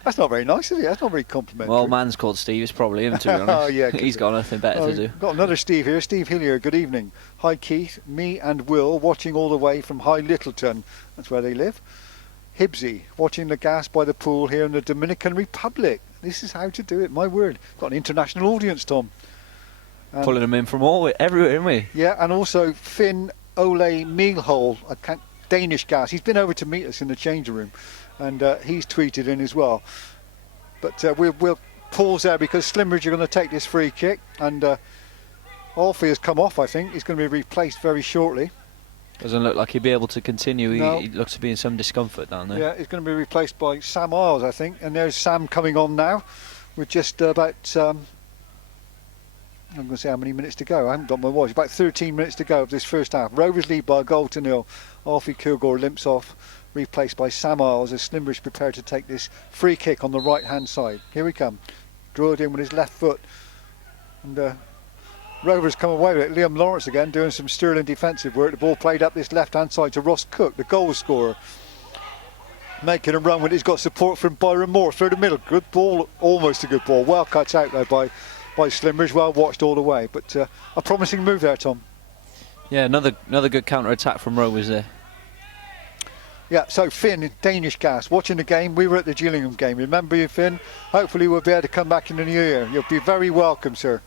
That's not very nice, is it? That's not very complimentary. Well, man's called Steve. It's probably him, to be honest. Oh, yeah, He's got nothing better to do. Got another Steve here. Steve Hillier, good evening. Hi Keith, me and Will watching all the way from High Littleton. That's where they live. Hibsy, watching the gas by the pool here in the Dominican Republic. This is how to do it, my word. Got an international audience, Tom. Pulling them in from everywhere, isn't we? Yeah, and also Finn Ole Mealhole, Danish gas. He's been over to meet us in the changing room, and he's tweeted in as well. But we'll pause there because Slimbridge are going to take this free kick, and Alfie has come off, I think. He's going to be replaced very shortly. Doesn't look like he'll be able to continue. No. He looks to be in some discomfort down there. Yeah, he's going to be replaced by Sam Isles, I think. And there's Sam coming on now. We're just about, I'm going to say how many minutes to go. I haven't got my watch. About 13 minutes to go of this first half. Rovers lead by a goal to nil. Alfie Kilgore limps off, replaced by Sam Isles as Slimbridge prepare to take this free kick on the right-hand side. Here we come. Drilled in with his left foot. And Rovers come away with it. Liam Lawrence again doing some sterling defensive work. The ball played up this left-hand side to Ross Cook, the goal scorer. Making a run with it. He's got support from Byron Moore through the middle. Good ball, almost a good ball. Well cut out though by Slimbridge. Well watched all the way. But a promising move there, Tom. Yeah, another good counter-attack from Rovers there. Yeah, so Finn, Danish gas, watching the game. We were at the Gillingham game. Remember you, Finn? Hopefully we'll be able to come back in the new year. You'll be very welcome, sir.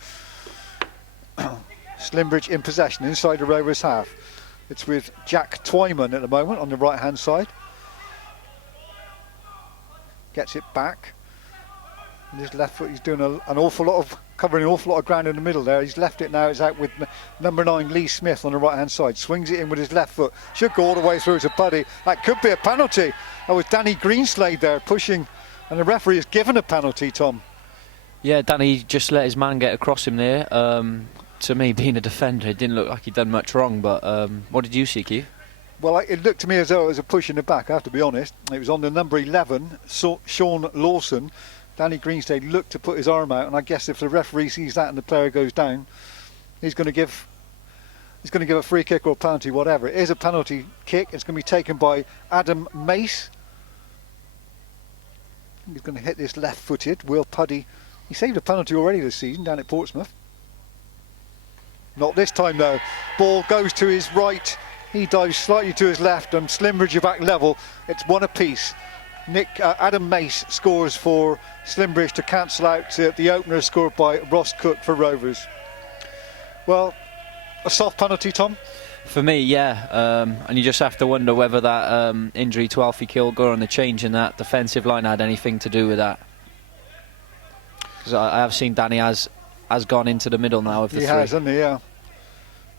Slimbridge in possession inside the Rovers half. It's with Jack Twyman at the moment on the right hand side. Gets it back. And his left foot, he's doing covering an awful lot of ground in the middle there. He's left it now. It's out with number 9 Lee Smith on the right hand side. Swings it in with his left foot. Should go all the way through to Buddy. That could be a penalty. That was Danny Greenslade there pushing, and the referee has given a penalty, Tom. Yeah, Danny just let his man get across him there. To me, being a defender, it didn't look like he'd done much wrong, but what did you see, Keith? Well, it looked to me as though it was a push in the back, I have to be honest. It was on the number 11, Sean Lawson. Danny Greenslade looked to put his arm out, and I guess if the referee sees that and the player goes down, he's going to give a free kick or a penalty, whatever. It is a penalty kick. It's going to be taken by Adam Mace. He's going to hit this left-footed. Will Puddy, he saved a penalty already this season down at Portsmouth. Not this time though. Ball goes to his right. He dives slightly to his left, and Slimbridge are back level. It's one apiece. Adam Mace scores for Slimbridge to cancel out the opener scored by Ross Cook for Rovers. Well, a soft penalty, Tom? For me, yeah. And you just have to wonder whether that injury to Alfie Kilgore and the change in that defensive line had anything to do with that. Because I have seen Danny has gone into the middle now of the three. He has, hasn't he? Yeah.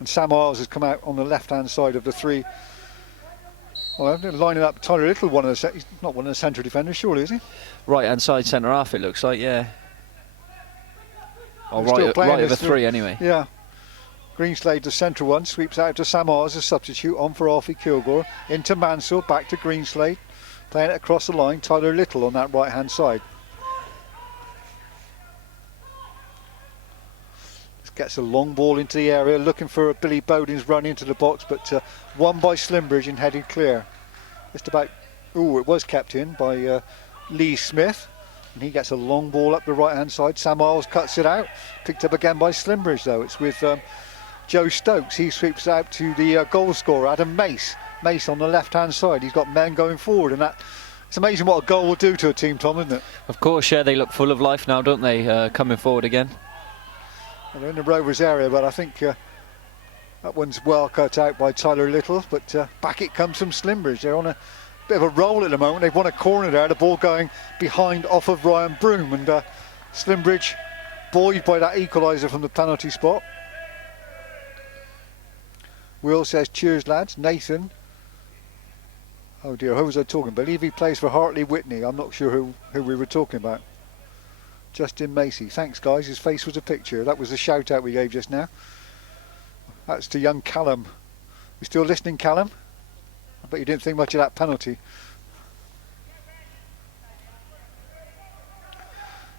And Sam Isles has come out on the left-hand side of the three. Well, they're lining up Tyler Little, he's not one of the central defenders, surely, is he? Right-hand side centre half, it looks like, yeah. Or right of the three, anyway. Yeah. Greenslade, the central one, sweeps out to Sam Isles, a substitute, on for Alfie Kilgore. Into Mansell, back to Greenslade. Playing it across the line, Tyler Little on that right-hand side. Gets a long ball into the area, looking for Billy Bowden's run into the box, but won by Slimbridge and headed clear. Just about, it was kept in by Lee Smith, and he gets a long ball up the right hand side. Sam Isles cuts it out, picked up again by Slimbridge though. It's with Joe Stokes. He sweeps it out to the goal scorer, Adam Mace. Mace on the left hand side. He's got men going forward, and it's amazing what a goal will do to a team, Tom, isn't it? Of course, yeah, they look full of life now, don't they, coming forward again. They're in the Rovers area, but I think that one's well cut out by Tyler Little, but back it comes from Slimbridge. They're on a bit of a roll at the moment. They've won a corner there, the ball going behind off of Ryan Broom, and Slimbridge buoyed by that equaliser from the penalty spot. Will says, cheers lads. Nathan, oh dear, who was I talking about? I believe he plays for Hartley Whitney. I'm not sure who we were talking about. Justin Macy, thanks guys, his face was a picture. That was the shout out we gave just now. That's to young Callum. You still listening, Callum? I bet you didn't think much of that penalty.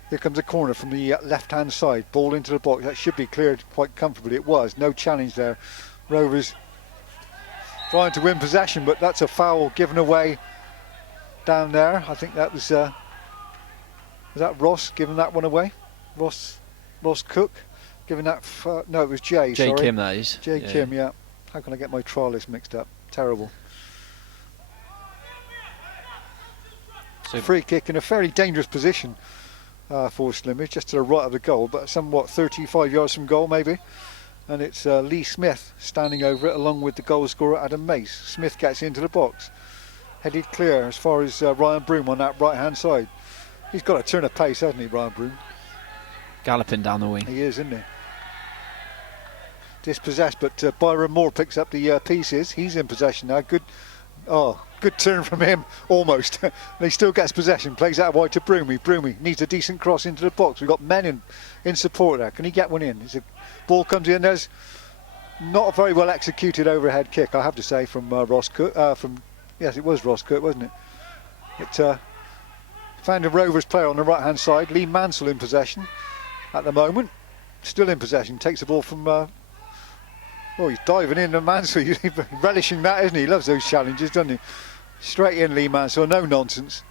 Here comes a corner from the left hand side, ball into the box. That should be cleared quite comfortably. It was, no challenge there. Rovers trying to win possession, but that's a foul given away down there. I think that was that Ross giving that one away? Ross Cook giving that. No, it was Jay. Jay sorry. Kim, that is. Jay Kim, yeah. How can I get my trial list mixed up? Terrible. So free kick in a fairly dangerous position for Slimbridge, just to the right of the goal, but somewhat 35 yards from goal maybe. And it's Lee Smith standing over it along with the goal scorer Adam Mace. Smith gets into the box, headed clear as far as Ryan Broom on that right hand side. He's got a turn of pace, hasn't he, Ryan Broom? Galloping down the wing. He is, isn't he? Dispossessed, but Byron Moore picks up the pieces. He's in possession now. Good turn from him, almost. He still gets possession, plays out wide to Broomy. Broomy needs a decent cross into the box. We've got men in support there. Can he get one in? Ball comes in. There's not a very well executed overhead kick, I have to say, from Ross Cook. Yes, it was Ross Cook, wasn't it? It found a Rovers player on the right hand side. Lee Mansell in possession at the moment. Still in possession. Takes the ball from... he's diving in the Mansell. He's relishing that, isn't he? He loves those challenges, doesn't he? Straight in, Lee Mansell, no nonsense.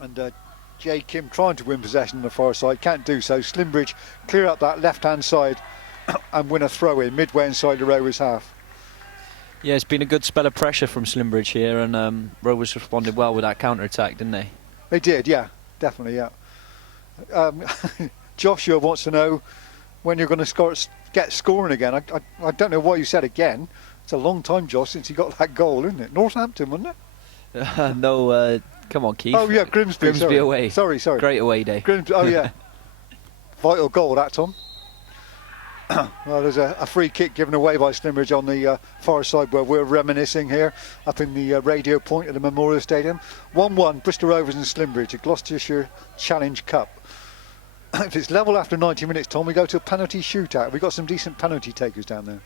And Jay Kim trying to win possession on the far side, can't do so. Slimbridge clear up that left-hand side and win a throw-in midway inside the Rovers half. Yeah, it's been a good spell of pressure from Slimbridge here, and Rovers responded well with that counter-attack, didn't they? They did, yeah, definitely, yeah. Joshua wants to know when you're going to get scoring again. I don't know why you said again. It's a long time, Josh, since he got that goal, isn't it? Northampton, wasn't it? No, come on, Keith. Oh yeah, Grimsby sorry. Away. Sorry. Great away day. Grimsby, oh yeah. Vital goal, that, Tom. Well, there's a free kick given away by Slimbridge on the far side where we're reminiscing here, up in the radio point at the Memorial Stadium. 1-1, Bristol Rovers and Slimbridge, a Gloucestershire Challenge Cup. If it's level after 90 minutes, Tom, we go to a penalty shootout. We've got some decent penalty takers down there.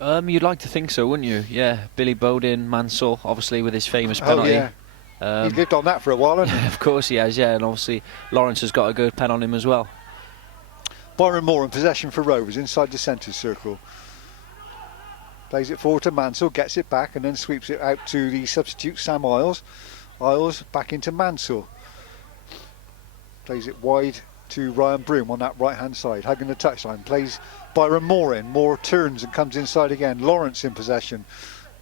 You'd like to think so, wouldn't you? Yeah, Billy Bowden, Mansell, obviously with his famous penalty. Oh yeah, he's lived on that for a while, hasn't he? Of course he has, yeah, and obviously Lawrence has got a good pen on him as well. Byron Moore in possession for Rovers inside the centre circle. Plays it forward to Mansell, gets it back and then sweeps it out to the substitute Sam Isles. Isles back into Mansell. Plays it wide to Ryan Broom on that right hand side, hugging the touchline. Plays Byron Moore in. Moore turns and comes inside again. Lawrence in possession.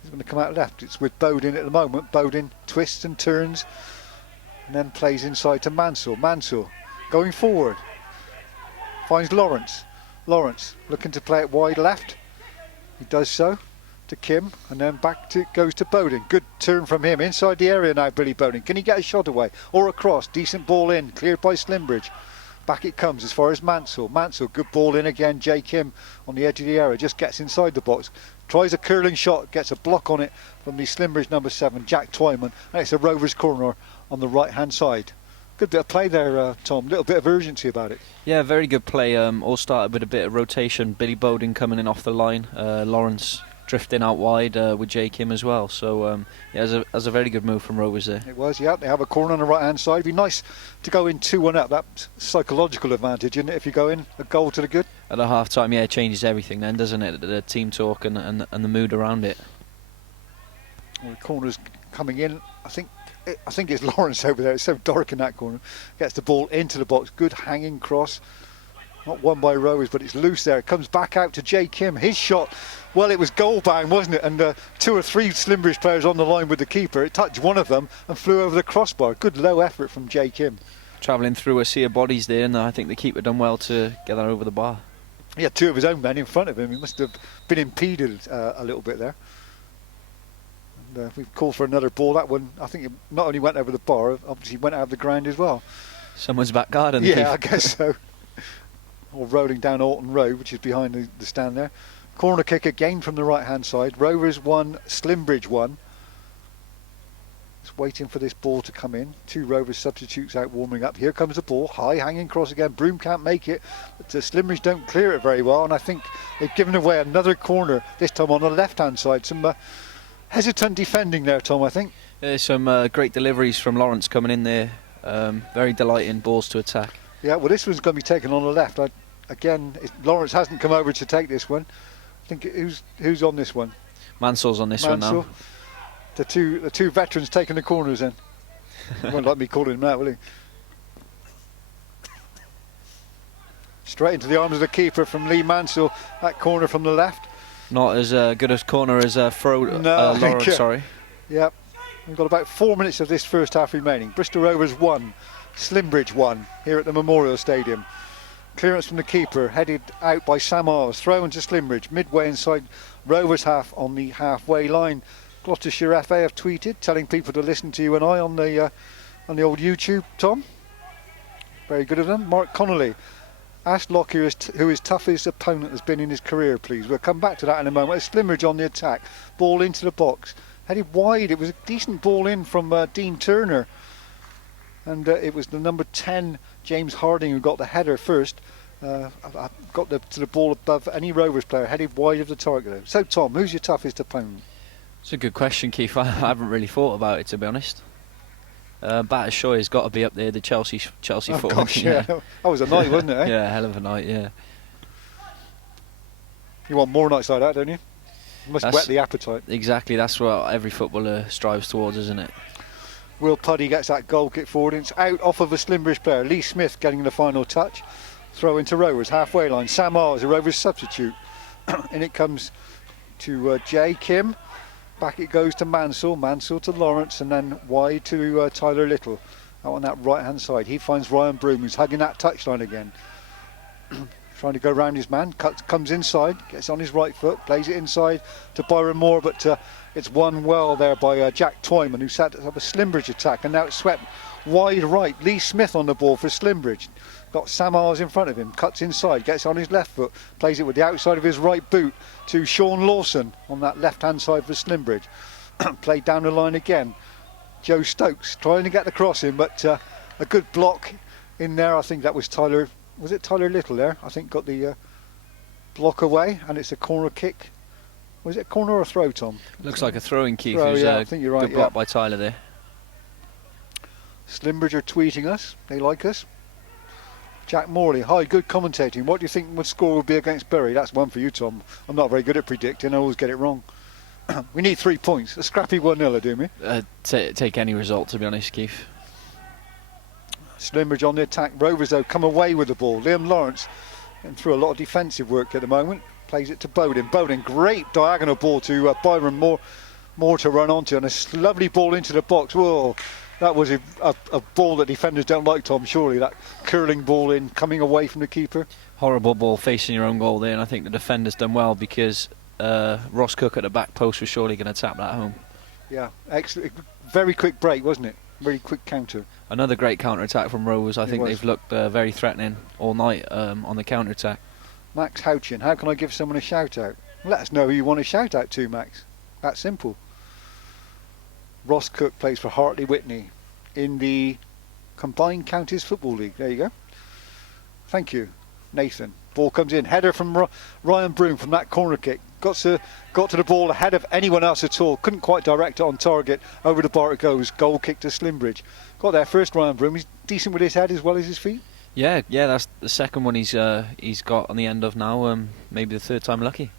He's going to come out left. It's with Bowden at the moment. Bowden twists and turns and then plays inside to Mansell. Mansell going forward. Finds Lawrence. Lawrence looking to play it wide left. He does so to Kim and then goes to Bowden. Good turn from him inside the area now, Billy Bowden. Can he get a shot away or a cross? Decent ball in, cleared by Slimbridge. Back it comes as far as Mansell. Mansell, good ball in again. Jay Kim on the edge of the area, just gets inside the box. Tries a curling shot, gets a block on it from the Slimbridge number 7, Jack Twyman. And it's a Rovers corner on the right hand side. Good bit of play there, Tom. Little bit of urgency about it. Yeah, very good play. All started with a bit of rotation. Billy Bowden coming in off the line. Lawrence drifting out wide with Jay Kim as well. So yeah, it was a very good move from Rovers there. It was, yeah. They have a corner on the right hand side. It'd be nice to go in 2-1 up. That's psychological advantage, isn't it? If you go in a goal to the good. At the half time, yeah, it changes everything then, doesn't it? The team talk and the mood around it. Well, the corner's coming in. I think it's Lawrence over there. It's so dark in that corner. Gets the ball into the box. Good hanging cross. Not won by Rovers, but it's loose there. It comes back out to Jay Kim. His shot, well, it was goal bound, wasn't it? And 2 or 3 Slimbridge players on the line with the keeper. It touched one of them and flew over the crossbar. Good low effort from Jay Kim. Travelling through a sea of bodies there, and I think the keeper done well to get that over the bar. He had 2 of his own men in front of him. He must have been impeded a little bit there. We've called for another ball. That one, I think, it not only went over the bar, obviously went out of the ground as well. Someone's back garden. Yeah, I guess so. Or rolling down Alton Road, which is behind the stand there. Corner kick again from the right-hand side. Rovers 1, Slimbridge 1. Just waiting for this ball to come in. 2 Rovers substitutes out warming up. Here comes the ball. High hanging cross again. Broom can't make it. But Slimbridge don't clear it very well. And I think they've given away another corner, this time on the left-hand side. Some hesitant defending there, Tom, I think. There's some great deliveries from Lawrence coming in there. Very delighting balls to attack. Yeah, well, this one's going to be taken on the left. Lawrence hasn't come over to take this one. I think who's on this one? Mansour's on this one Mansour. now. The two veterans taking the corners then. He won't like me calling him that, will he? Straight into the arms of the keeper from Lee Mansell. That corner from the left. Not as good a corner as No, Lawrence, sorry. Yep. We've got about 4 minutes of this first half remaining. Bristol Rovers 1, Slimbridge 1 here at the Memorial Stadium. Clearance from the keeper, headed out by Sam Ars. Throw into Slimbridge, midway inside Rovers half on the halfway line. Gloucestershire FA have tweeted, telling people to listen to you and I on the old YouTube, Tom. Very good of them. Mark Connolly. Ask Lockyer who his toughest opponent has been in his career, please. We'll come back to that in a moment. Slimbridge on the attack. Ball into the box. Headed wide. It was a decent ball in from Dean Turner. And it was the number 10, James Harding, who got the header first. I got to the ball above any Rovers player. Headed wide of the target, though. So, Tom, who's your toughest opponent? It's a good question, Keith. I haven't really thought about it, to be honest. Batshuayi's got to be up there, the Chelsea forward. Gosh, yeah. That was a night, wasn't it? Eh? Yeah, hell of a night, yeah. You want more nights like that, don't you? Must whet the appetite. Exactly, that's what every footballer strives towards, isn't it? Will Puddy gets that goal kick forward. It's out off of a Slimbridge player. Lee Smith getting the final touch. Throw into Rovers, halfway line. Sam Ars, a Rovers substitute. And it comes to Jay Kim. Back it goes to Mansell to Lawrence, and then wide to Tyler Little out on that right hand side. He finds Ryan Broom, who's hugging that touchline again. Trying to go round his man, comes inside, gets on his right foot, plays it inside to Byron Moore, but it's won well there by Jack Twyman, who set up a Slimbridge attack, and now it's swept wide right. Lee Smith on the ball for Slimbridge. Got Sam Ars in front of him, cuts inside, gets on his left foot, plays it with the outside of his right boot to Sean Lawson on that left hand side for Slimbridge. Played down the line again. Joe Stokes trying to get the cross in, but a good block in there. I think that was Tyler. Was it Tyler Little there? I think got the block away, and it's a corner kick. Was it a corner or a throw, Tom? Looks like a throwing, Keith. Throw, yeah, I think you're right. Good block by Tyler there. Slimbridge are tweeting us. They like us. Jack Morley, hi, good commentating. What do you think the score would be against Bury? That's one for you, Tom. I'm not very good at predicting. I always get it wrong. We need 3 points. A scrappy 1-0, do we? Take any result, to be honest, Keith. Slimbridge on the attack. Rovers, though, come away with the ball. Liam Lawrence getting through a lot of defensive work at the moment. Plays it to Bowden. Bowden, great diagonal ball to Byron Moore to run onto, and a lovely ball into the box. Whoa. That was a ball that defenders don't like, Tom, surely. That curling ball in, coming away from the keeper. Horrible ball facing your own goal there, and I think the defender's done well because Ross Cook at the back post was surely going to tap that home. Yeah, excellent. Very quick break, wasn't it? Very quick counter. Another great counter-attack from Rovers. I think was. They've looked very threatening all night on the counter-attack. Max Houchin, how can I give someone a shout-out? Let us know who you want to shout out to, Max. That's simple. Ross Cook plays for Hartley Whitney in the Combined Counties Football League. There you go. Thank you, Nathan. Ball comes in. Header from Ryan Broom from that corner kick. Got to the ball ahead of anyone else at all. Couldn't quite direct it on target. Over the bar it goes. Goal kick to Slimbridge. Got there first, Ryan Broom. He's decent with his head as well as his feet. Yeah, that's the second one he's got on the end of now. Maybe the third time lucky.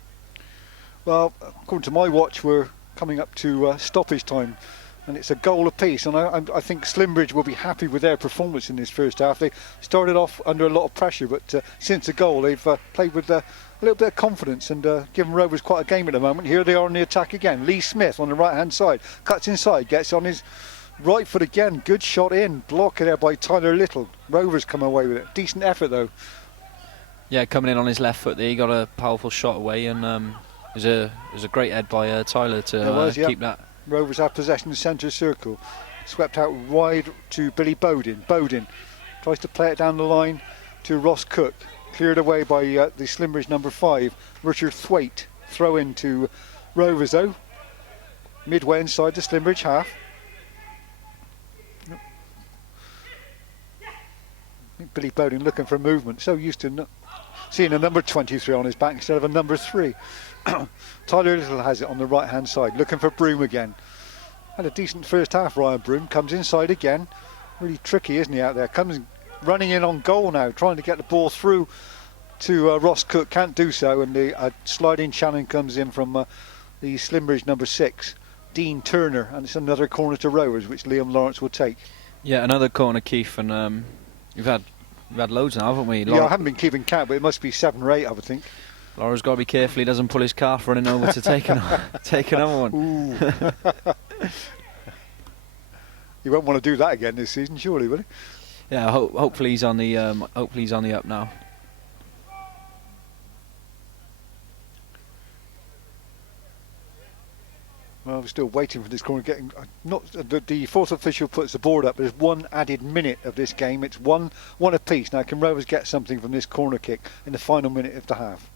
Well, according to my watch, we're coming up to stoppage time, and it's a goal apiece, and I think Slimbridge will be happy with their performance in this first half. They started off under a lot of pressure, but since the goal they've played with a little bit of confidence and given Rovers quite a game at the moment. Here they are on the attack again. Lee Smith on the right hand side, cuts inside, gets on his right foot again, good shot in, blocked there by Tyler Little. Rovers come away with it. Decent effort though. Yeah, coming in on his left foot there, he got a powerful shot away, and it was a great head by Tyler to keep that. Rovers have possession in the centre circle. Swept out wide to Billy Bowden. Bowden tries to play it down the line to Ross Cook. Cleared away by the Slimbridge number 5, Richard Thwaite. Throw in to Rovers though. Midway inside the Slimbridge half. Billy Bowden looking for movement. So used to seeing a number 23 on his back instead of a number 3. Tyler Little has it on the right hand side, looking for Broom again. Had a decent first half, Ryan Broom. Comes inside again. Really tricky, isn't he, out there? Comes running in on goal now, trying to get the ball through to Ross Cook. Can't do so, and the sliding challenge comes in from the Slimbridge number 6, Dean Turner, and it's another corner to Rovers, which Liam Lawrence will take. Yeah, another corner, Keith, and we've had loads now, haven't we? Yeah, I haven't been keeping count, but it must be 7 or 8, I would think. Laura's got to be careful he doesn't pull his calf running over to take another one. Ooh. He won't want to do that again this season, surely, will he? Yeah, hopefully he's on the up now. Well, we're still waiting for this corner. Getting not the fourth official puts the board up. There's 1 added minute of this game. It's one apiece. Now, can Rovers get something from this corner kick in the final minute of the half?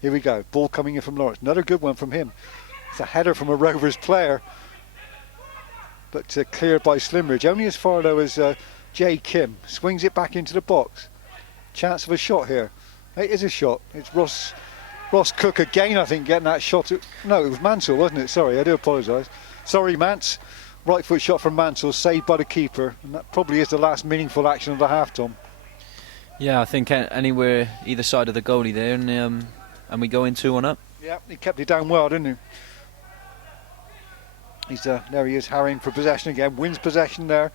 Here we go. Ball coming in from Lawrence. Another good one from him. It's a header from a Rovers player, but cleared by Slimbridge. Only as far though as Jay Kim swings it back into the box. Chance of a shot here. It is a shot. It's Ross Cook again, I think, getting that shot. No, it was Mansell, wasn't it? Sorry, I do apologise. Sorry, Mance. Right foot shot from Mansell, saved by the keeper. And that probably is the last meaningful action of the half, Tom. Yeah, I think anywhere either side of the goalie there, and we go in 2-1 up. Yeah, he kept it down well, didn't he? He's there he is, harrying for possession again. Wins possession there,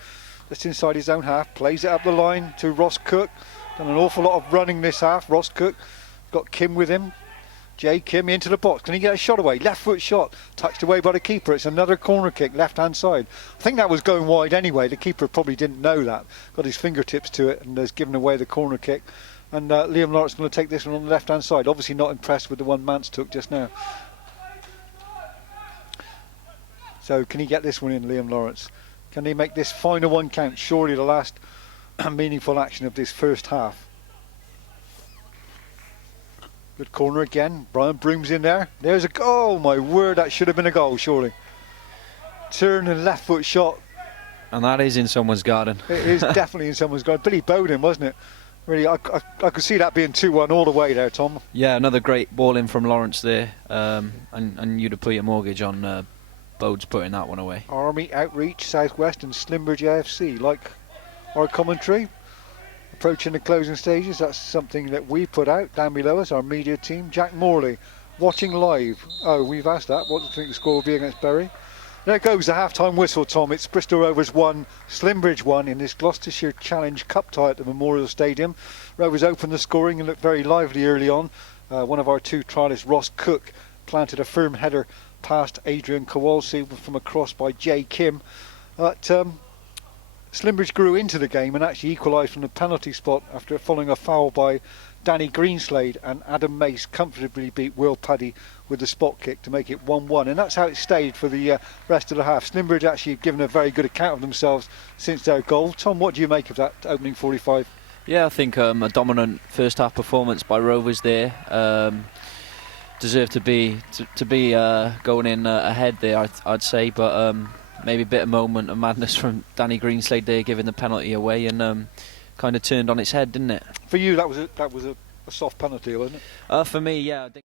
just inside his own half. Plays it up the line to Ross Cook. Done an awful lot of running this half. Ross Cook got Kim with him. Jay Kim into the box. Can he get a shot away? Left foot shot. Touched away by the keeper. It's another corner kick, left hand side. I think that was going wide anyway. The keeper probably didn't know that. Got his fingertips to it and has given away the corner kick. And Liam Lawrence going to take this one on the left hand side. Obviously not impressed with the one Mance took just now. So can he get this one in, Liam Lawrence? Can he make this final one count? Surely the last meaningful action of this first half. Good corner again. Brian Broom's in there. There's a goal. Oh my word, that should have been a goal, surely. Turn and left foot shot. And that is in someone's garden. It is definitely in someone's garden. Billy Bowden, wasn't it? Really, I could see that being 2-1 all the way there, Tom. Yeah, another great ball in from Lawrence there. And you'd have put your mortgage on Bode's putting that one away. Army, Outreach, Southwest and Slimbridge AFC. Like our commentary, approaching the closing stages. That's something that we put out down below us, our media team. Jack Morley, watching live. Oh, we've asked that. What do you think the score will be against Bury? There goes the half-time whistle, Tom. It's Bristol Rovers 1, Slimbridge 1 in this Gloucestershire Challenge Cup tie at the Memorial Stadium. Rovers opened the scoring and looked very lively early on. One of our 2 trialists, Ross Cook, planted a firm header past Adrian Kowalski from a cross by Jay Kim. But Slimbridge grew into the game and actually equalised from the penalty spot after following a foul by Danny Greenslade, and Adam Mace comfortably beat Will Paddy with the spot kick to make it 1-1, and that's how it stayed for the rest of the half. Slimbridge actually have given a very good account of themselves since their goal. Tom, what do you make of that opening 45? Yeah, I think a dominant first half performance by Rovers there. Deserved to be going in ahead there, I'd say, but maybe a bit of moment of madness from Danny Greenslade there, giving the penalty away, and kind of turned on its head, didn't it? For you, that was a soft penalty, wasn't it? For me, yeah. I think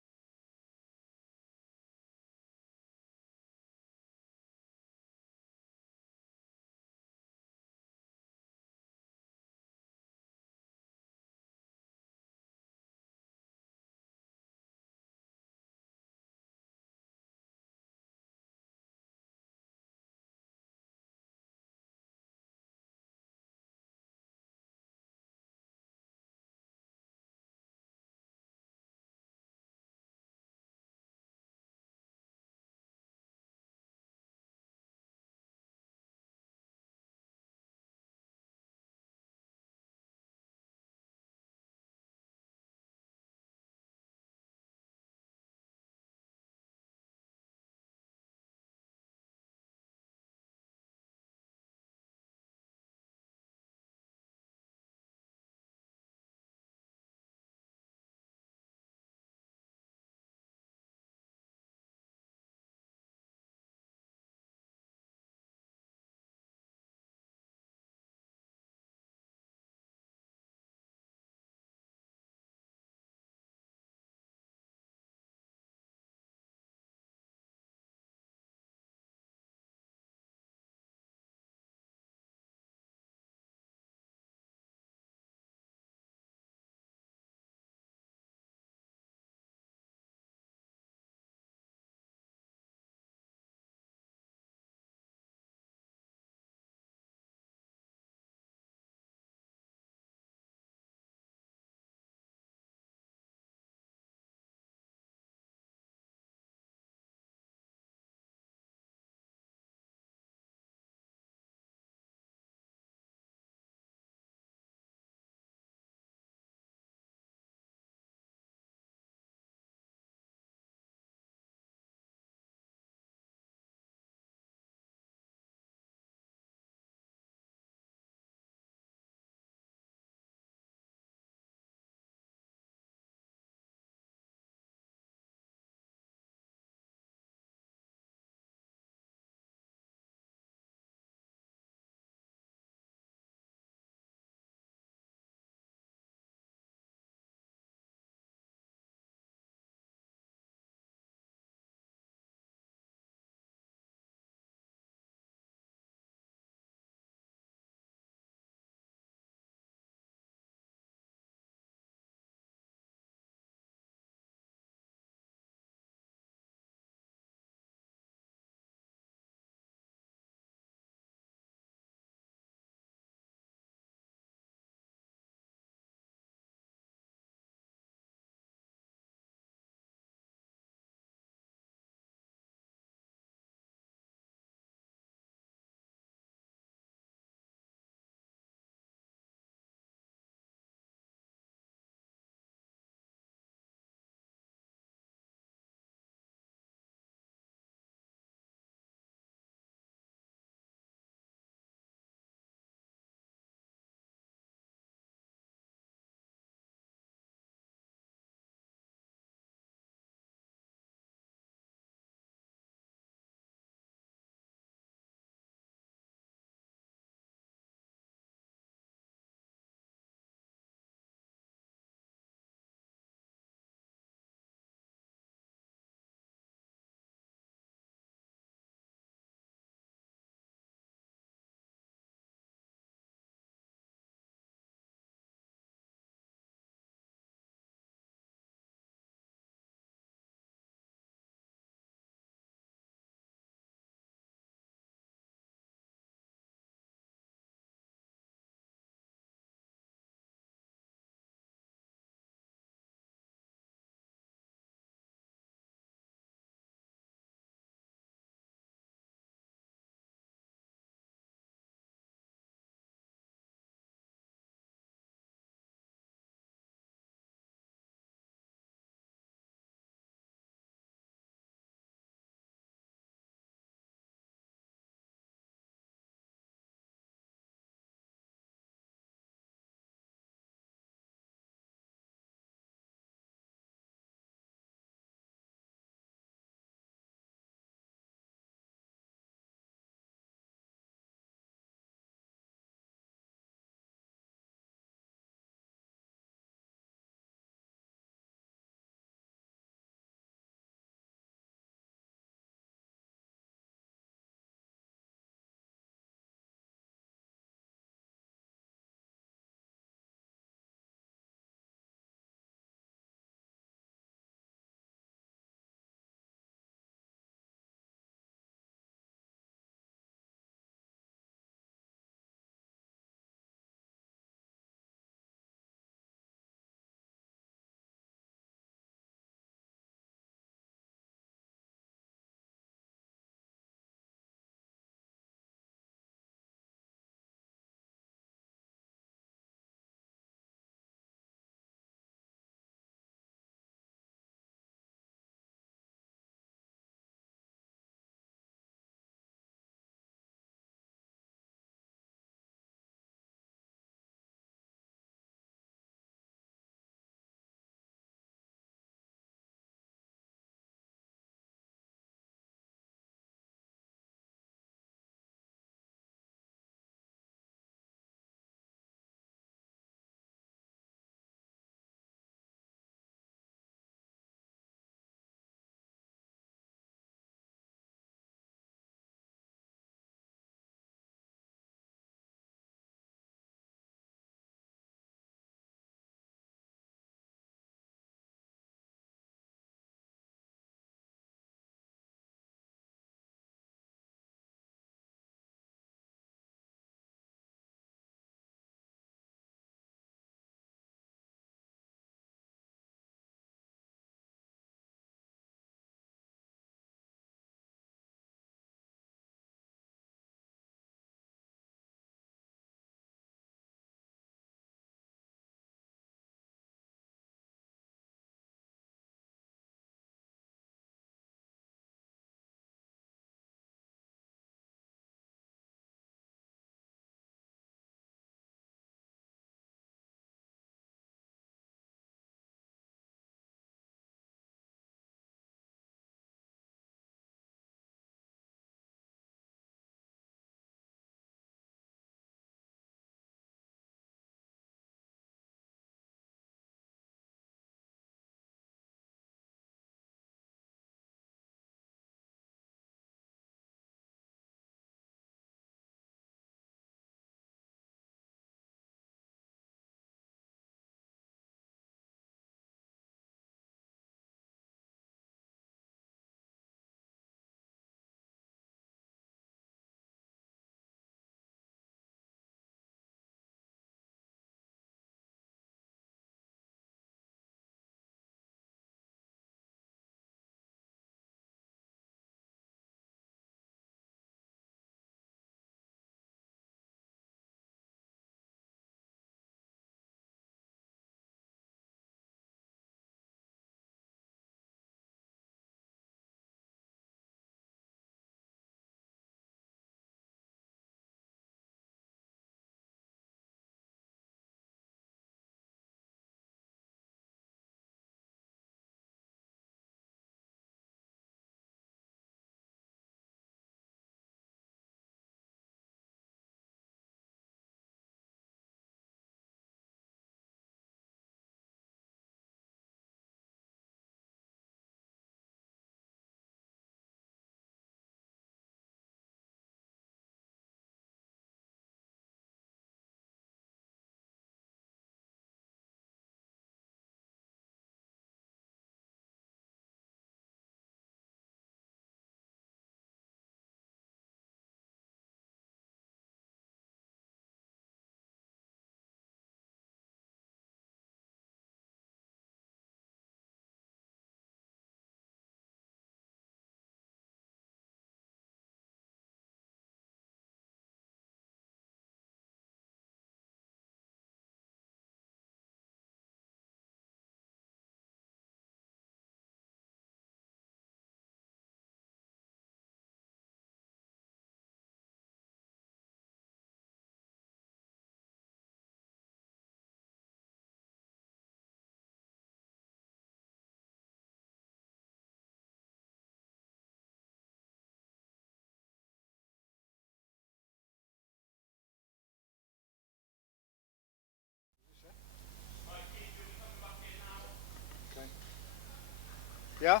Yeah?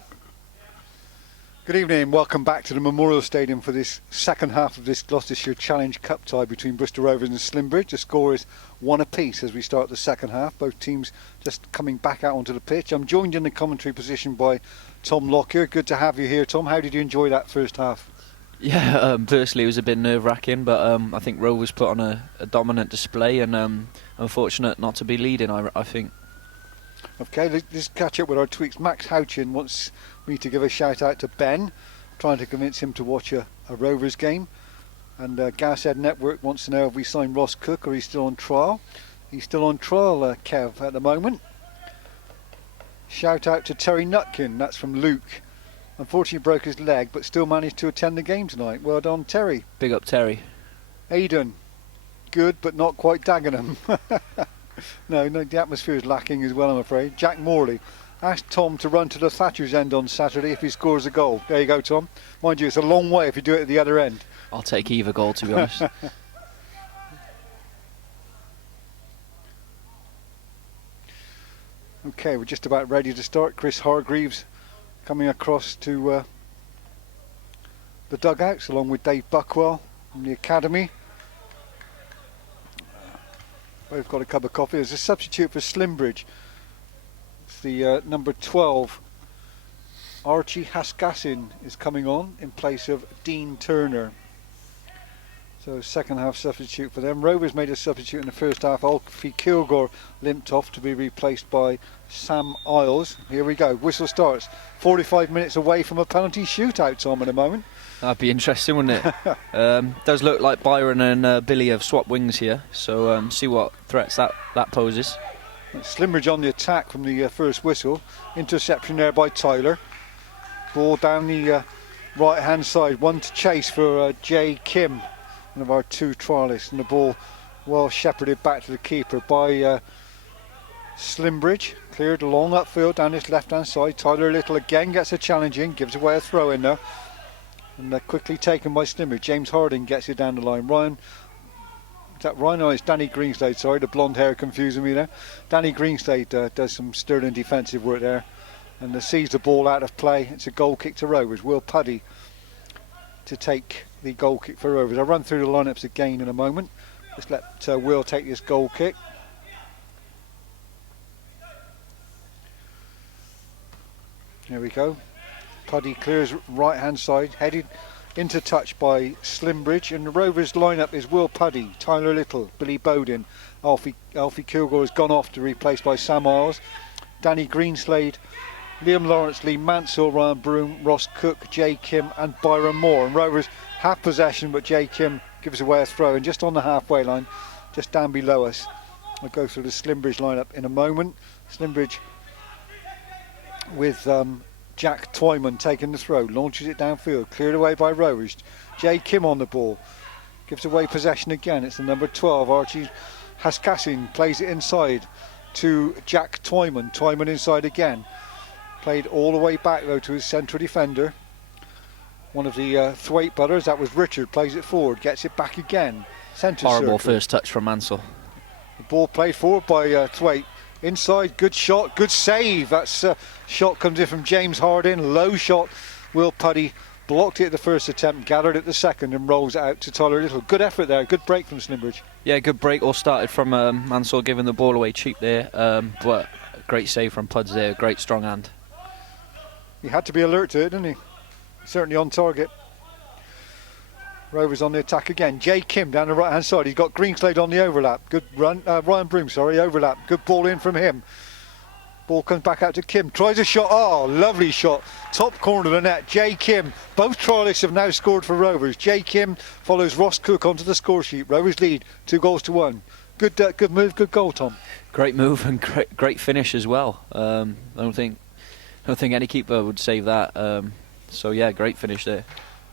Good evening, welcome back to the Memorial Stadium for this second half of this Gloucestershire Challenge Cup tie between Bristol Rovers and Slimbridge. The score is 1 apiece as we start the second half, both teams just coming back out onto the pitch. I'm joined in the commentary position by Tom Lockyer. Good to have you here, Tom. How did you enjoy that first half? Yeah, personally it was a bit nerve-wracking, but I think Rovers put on a dominant display, and unfortunate not to be leading, I think. Okay, let's catch up with our tweets. Max Houchin wants me to give a shout out to Ben, trying to convince him to watch a Rovers game. And Gashead Network wants to know if we signed Ross Cook or he's still on trial. He's still on trial, Kev, at the moment. Shout out to Terry Nutkin, that's from Luke. Unfortunately broke his leg, but still managed to attend the game tonight. Well done, Terry. Big up Terry. Aidan, good but not quite Dagenham. No, the atmosphere is lacking as well, I'm afraid. Jack Morley asked Tom to run to the Thatcher's end on Saturday if he scores a goal. There you go, Tom. Mind you, it's a long way if you do it at the other end. I'll take either goal, to be honest. Okay, we're just about ready to start. Chris Hargreaves coming across to the dugouts along with Dave Buckwell from the academy. Both got a cup of coffee. There's a substitute for Slimbridge. It's the number 12. Archie Haskassin is coming on in place of Dean Turner. So second half substitute for them. Rovers made a substitute in the first half. Alfie Kilgore limped off to be replaced by Sam Isles. Here we go. Whistle starts. 45 minutes away from a penalty shootout, Tom, in a moment. That'd be interesting, wouldn't it? Does look like Byron and Billy have swapped wings here, so see what threats that poses. Slimbridge on the attack from the first whistle. Interception there by Tyler. Ball down the right hand side. One to chase for Jay Kim, one of our two trialists, and the ball well shepherded back to the keeper by Slimbridge. Cleared along upfield down this left hand side. Tyler Little again gets a challenge in, gives away a throw in there. And they're quickly taken by Slimbridge. James Harding gets it down the line. Is that Ryan? Oh, it's Danny Greenslade. Sorry, the blonde hair confusing me there. Danny Greenslade does some sterling defensive work there. And sees the ball out of play. It's a goal kick to Rovers. Will Puddy to take the goal kick for Rovers. I'll run through the lineups again in a moment. Just let Will take this goal kick. Here we go. Puddy clears right hand side, headed into touch by Slimbridge, and the Rovers lineup is Will Puddy, Tyler Little, Billy Bowden. Alfie Kilgore has gone off to be replaced by Sam Isles. Danny Greenslade, Liam Lawrence, Lee Mansell, Ryan Broom, Ross Cook, Jay Kim and Byron Moore. And Rovers have possession, but Jay Kim gives away a throw, and just on the halfway line, just down below us. I'll go through the Slimbridge lineup in a moment. Slimbridge with Jack Twyman taking the throw, launches it downfield, cleared away by Rovers. Jay Kim on the ball, gives away possession again. It's the number 12, Archie Haskassin, plays it inside to Jack Twyman. Twyman inside again. Played all the way back though to his central defender. One of the Thwaite brothers, that was Richard, plays it forward, gets it back again. Centre Horrible circle. first touch from Mansell. The ball played forward by Thwaite. Inside, good shot, good save. That's shot comes in from James Harding. Low shot. Will Puddy blocked it at the first attempt, gathered it the second, and rolls it out to Tyler Little. Good effort there. Good break from Slimbridge. Yeah, good break. All started from Mansell giving the ball away cheap there, but great save from Puds there. Great strong hand. He had to be alert to it, didn't he? Certainly on target. Rovers on the attack again. Jay Kim down the right hand side. He's got Greenslade on the overlap. Good run. Ryan Broom, sorry, overlap. Good ball in from him. Ball comes back out to Kim. Tries a shot. Oh, lovely shot. Top corner of the net. Jay Kim. Both trialists have now scored for Rovers. Jay Kim follows Ross Cook onto the score sheet. Rovers lead 2-1. Good move, good goal, Tom. Great move and great finish as well. I don't think any keeper would save that. So yeah, great finish there.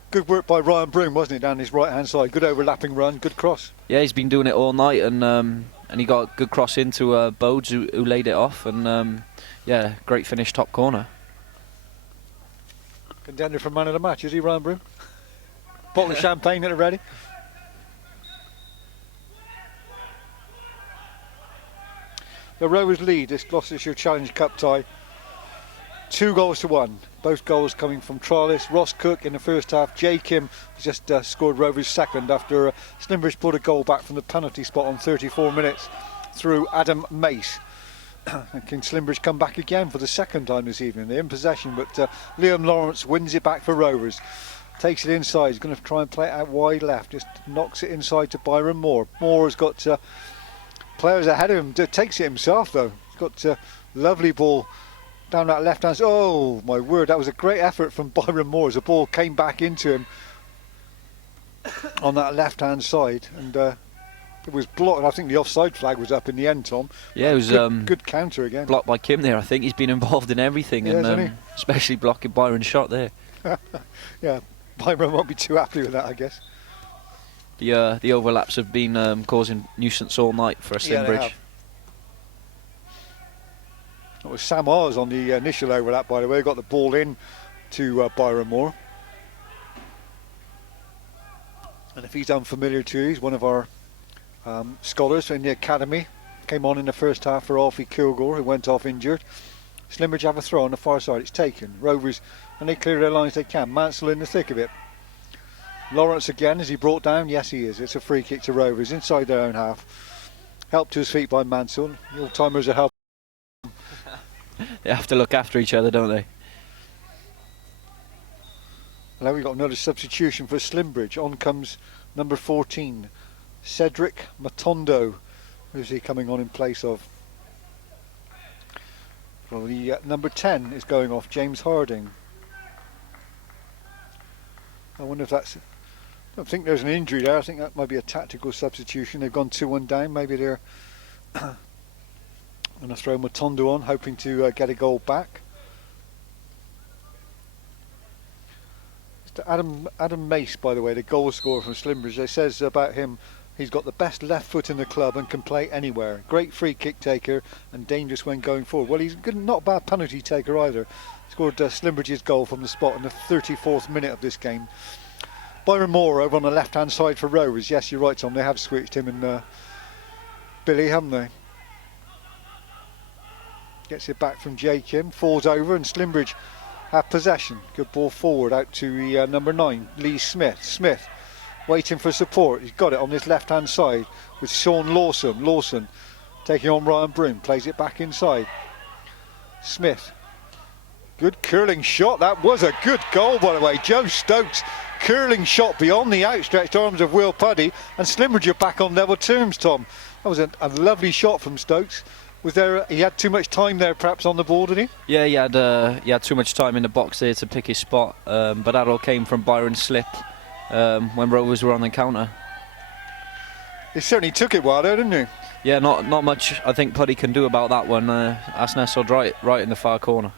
Good work by Ryan Broom, wasn't it, down his right hand side? Good overlapping run, good cross. Yeah, he's been doing it all night, and he got a good cross into Bodes, who laid it off, and yeah, great finish, top corner. Contender for man of the match, is he, Ryan Broom? Bottle of champagne at the ready. The Rovers lead this Gloucestershire Challenge Cup tie 2-1. Both goals coming from trialists. Ross Cook in the first half. Jay Kim just scored Rovers' second after Slimbridge put a goal back from the penalty spot on 34 minutes through Adam Mace. And can Slimbridge come back again for the second time this evening? They're in possession, but Liam Lawrence wins it back for Rovers. Takes it inside. He's going to try and play it out wide left. Just knocks it inside to Byron Moore. Moore has got players ahead of him. Takes it himself though. He's got lovely ball down that left hand. Oh my word, that was a great effort from Byron Moore as the ball came back into him on that left hand side, and it was blocked. I think the offside flag was up in the end, Tom. Yeah, it was good counter again. Blocked by Kim there. I think he's been involved in everything, Yeah, and especially blocking Byron's shot there. Yeah, Byron won't be too happy with that, I guess. The overlaps have been causing nuisance all night for Yeah, they Slimbridge. have. It was Sam Oz on the initial overlap, by the way. Got the ball in to Byron Moore. And if he's unfamiliar to you, he's one of our scholars in the academy. Came on in the first half for Alfie Kilgore, who went off injured. Slimbridge have a throw on the far side. It's taken. Rovers, and they clear their lines they can. Mansell in the thick of it. Lawrence again, is he brought down? Yes, he is. It's a free kick to Rovers inside their own half. Helped to his feet by Mansell. The old-timers are helping. They have to look after each other, don't they? And now we've got another substitution for Slimbridge. On comes number 14, Cedric Matondo. Who's he coming on in place of? Well, the number 10 is going off, James Harding. I wonder if that's... I don't think there's an injury there. I think that might be a tactical substitution. They've gone 2-1 down. Maybe they're going to throw Matondo on, hoping to get a goal back. Adam Mace, by the way, the goal scorer from Slimbridge, it says about him, he's got the best left foot in the club and can play anywhere. Great free kick taker and dangerous when going forward. Well, he's good, not a bad penalty taker either. Scored Slimbridge's goal from the spot in the 34th minute of this game. Byron Moore over on the left hand side for Rovers. Yes, you're right, Tom, they have switched him and Billy, haven't they? Gets it back from Jay Kim, falls over, and Slimbridge have possession. Good ball forward out to the number 9, Lee Smith. Smith waiting for support. He's got it on his left hand side with Sean Lawson. Lawson taking on Ryan Broom, plays it back inside. Smith, good curling shot. That was a good goal, by the way. Joe Stokes curling shot beyond the outstretched arms of Will Puddy, and Slimbridge are back on level terms, Tom. That was a lovely shot from Stokes. Was there? He had too much time there, perhaps, on the ball, did he? Yeah, he had too much time in the box there to pick his spot, but that all came from Byron's slip when Rovers were on the counter. He certainly took it well there, didn't he? Yeah, not much I think Puddy can do about that one. That's nestled right in the far corner.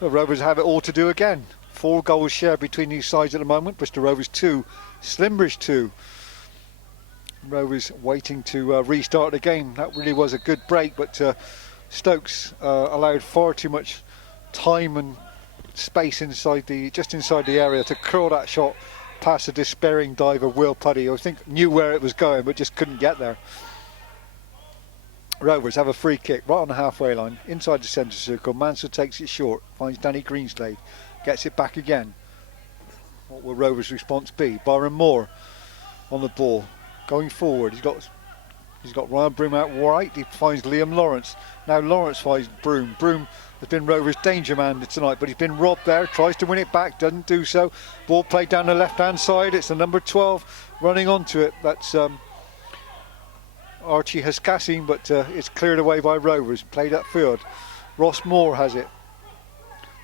The Rovers have it all to do again. 4 goals shared between these sides at the moment. Bristol Rovers 2, Slimbridge 2. Rovers waiting to restart the game. That really was a good break, but Stokes allowed far too much time and space inside the area to curl that shot past the despairing diver Will Puddy, who I think knew where it was going but just couldn't get there. Rovers have a free kick right on the halfway line inside the centre circle. Mansell takes it short, finds Danny Greenslade, gets it back again. What will Rovers' response be? Byron Moore on the ball, going forward. He's got Ryan Broom out right. He finds Liam Lawrence. Now Lawrence finds Broom. Broom has been Rovers' danger man tonight, but he's been robbed there. Tries to win it back, doesn't do so. Ball played down the left-hand side. It's the number 12 running onto it. That's Archie Haskassin, but it's cleared away by Rovers. Played upfield. Ross Moore has it.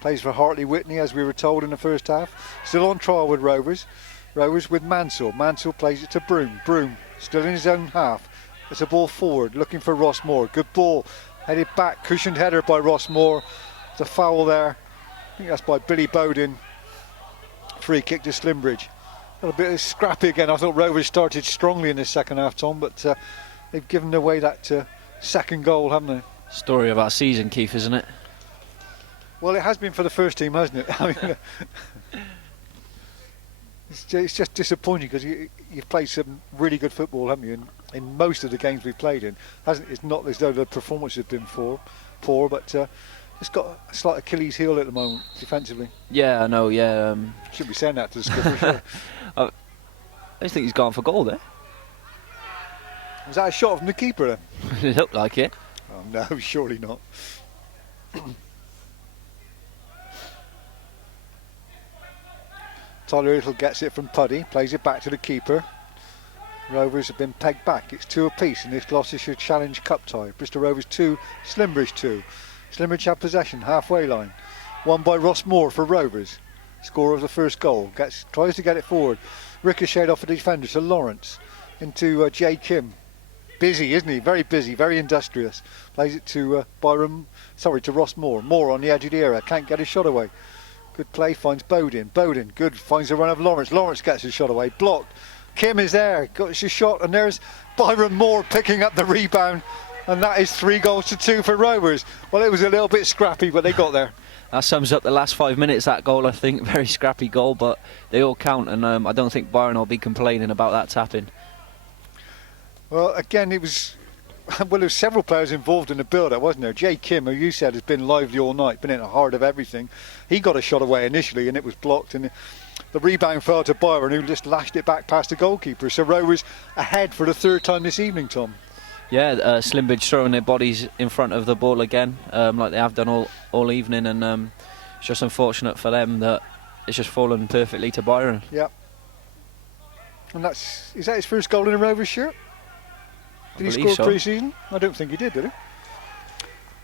Plays for Hartley Whitney, as we were told in the first half. Still on trial with Rovers. Rovers with Mansell. Mansell plays it to Broom. Broom still in his own half. It's a ball forward, looking for Ross Moore. Good ball, headed back, cushioned header by Ross Moore. It's a foul there. I think that's by Billy Bowden. Free kick to Slimbridge. A bit of scrappy again. I thought Rovers started strongly in the second half, Tom, but they've given away that second goal, haven't they? Story of our season, Keith, isn't it? Well, it has been for the first team, hasn't it? I mean, it's just disappointing because you've played some really good football, haven't you? In most of the games we've played in, it's not as though the performance has been poor, but Just got a slight Achilles heel at the moment, defensively. Yeah, I know. Yeah, Should be saying that to the skipper. Sure. I just think he's gone for goal there. Was that a shot from the keeper then? It looked like it. Oh no, surely not. Tyler Little gets it from Puddy, plays it back to the keeper. Rovers have been pegged back. It's 2 apiece in this Gloucestershire Challenge Cup tie. Bristol Rovers 2, Slimbridge 2. Slimbridge have possession, halfway line. Won by Ross Moore for Rovers. Scorer of the first goal. Tries to get it forward. Ricocheted off a defender to Lawrence. Into Jay Kim. Busy, isn't he? Very busy, very industrious. Plays it to to Ross Moore. Moore on the edge of the area. Can't get his shot away. Good play, finds Bowden. Bowden, good, finds the run of Lawrence. Lawrence gets his shot away. Blocked. Kim is there, got his shot, and there's Byron Moore picking up the rebound, and that is 3-2 for Rovers. Well, it was a little bit scrappy, but they got there. That sums up the last 5 minutes, that goal, I think. Very scrappy goal, but they all count, and I don't think Byron will be complaining about that tapping. Well, again, there was several players involved in the build-up, wasn't there? Jay Kim, who you said has been lively all night, been in the heart of everything. He got a shot away initially, and it was blocked, and the rebound fell to Byron, who just lashed it back past the goalkeeper. So Rovers ahead for the 3rd time this evening, Tom. Yeah, Slimbridge throwing their bodies in front of the ball again, like they have done all evening, and it's just unfortunate for them that it's just fallen perfectly to Byron. Yeah. And is that his first goal in a Rovers shirt? Did he score so. pre-season? I don't think he did he?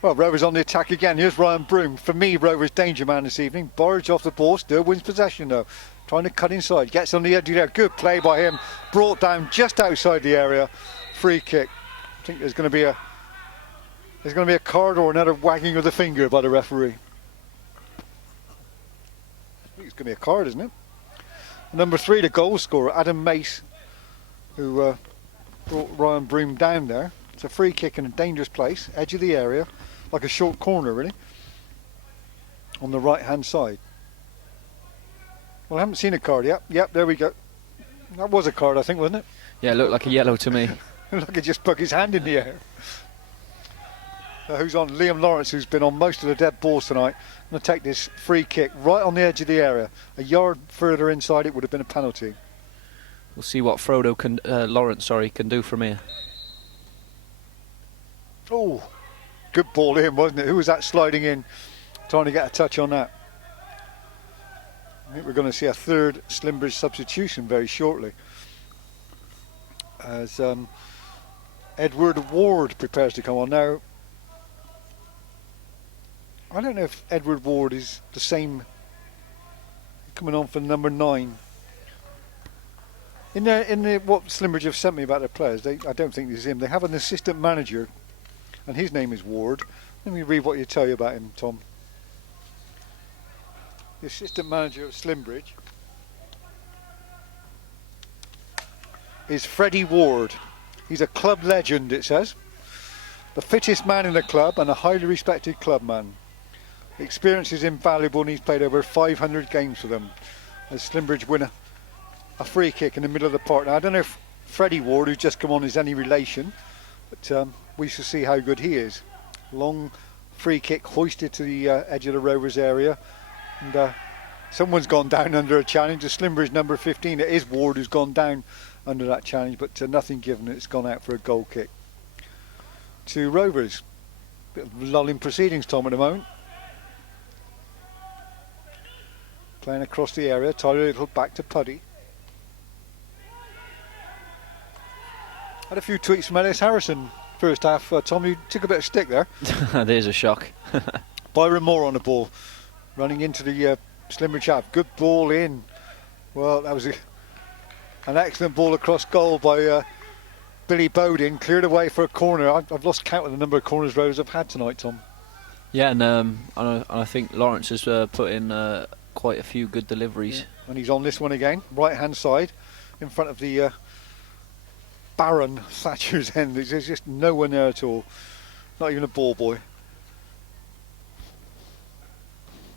Well, Rovers on the attack again. Here's Ryan Broom. For me, Rovers danger man this evening. Borage off the ball, still wins possession though. Trying to cut inside, gets on the edge there. Good play by him. Brought down just outside the area. Free kick. I think there's going to be a card or another wagging of the finger by the referee. I think it's going to be a card, isn't it? Number 3, the goal scorer, Adam Mace, who brought Ryan Broom down there. It's a free kick in a dangerous place, edge of the area, like a short corner really, on the right hand side. Well, I haven't seen a card yet. Yep, there we go. That was a card, I think, wasn't it? Yeah, it looked like a yellow to me. Look, he just put his hand in the air. So who's on? Liam Lawrence, who's been on most of the dead balls tonight. Going to take this free kick right on the edge of the area. A yard further inside, it would have been a penalty. We'll see what Lawrence can do from here. Oh, good ball in, wasn't it? Who was that sliding in, trying to get a touch on that? I think we're going to see a 3rd Slimbridge substitution very shortly, as Edward Ward prepares to come on. Now, I don't know if Edward Ward is the same coming on for number 9. In what Slimbridge have sent me about their players, I don't think this is him. They have an assistant manager, and his name is Ward. Let me read what you tell you about him, Tom. The assistant manager of Slimbridge is Freddie Ward. He's a club legend, it says. The fittest man in the club and a highly respected clubman. Experience is invaluable, and he's played over 500 games for them. As Slimbridge win a free kick in the middle of the park. Now, I don't know if Freddie Ward, who's just come on, is any relation, but we shall see how good he is. Long free kick hoisted to the edge of the Rovers area, and someone's gone down under a challenge. The Slimbridge number 15, it is Ward who's gone down under that challenge, but nothing given. It's gone out for a goal kick to Rovers. Bit of lulling proceedings, Tom, at the moment. Playing across the area, Tyler Little back to Puddy. Had a few tweets from Ellis Harrison first half. Tom, you took a bit of stick there. There's a shock. Byron Moore on the ball, running into the Slimbridge half. Good ball in. Well, that was an excellent ball across goal by Billy Bowden. Cleared away for a corner. I've lost count of the number of corners Rovers have had tonight, Tom. Yeah, and I think Lawrence has put in quite a few good deliveries. Yeah. And he's on this one again, right hand side, in front of the Baron Thatcher's end. There's just no one there at all. Not even a ball boy.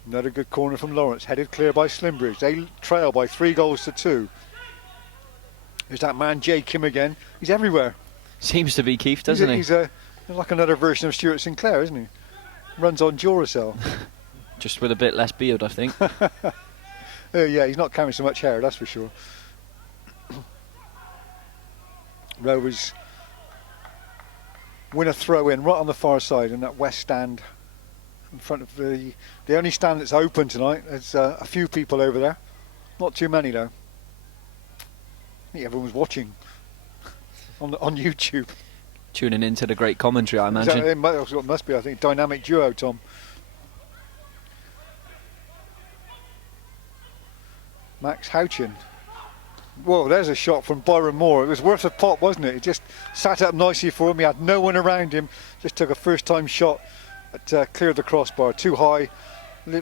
Another good corner from Lawrence, headed clear by Slimbridge. They trail by 3-2. There's that man Jay Kim again. He's everywhere. Seems to be Keith, doesn't he? He's like another version of Stuart Sinclair, isn't he? Runs on Duracell. Just with a bit less beard, I think. Yeah, he's not carrying so much hair, that's for sure. Rovers win a throw in right on the far side in that west stand in front of the only stand that's open tonight. There's a few people over there, not too many though. I think everyone's watching on YouTube. Tuning into the great commentary, I imagine. It must be, I think, dynamic duo, Tom. Max Houchin. Whoa, there's a shot from Byron Moore. It was worth a pop, wasn't it? It just sat up nicely for him. He had no one around him. Just took a first-time shot that cleared the crossbar. Too high,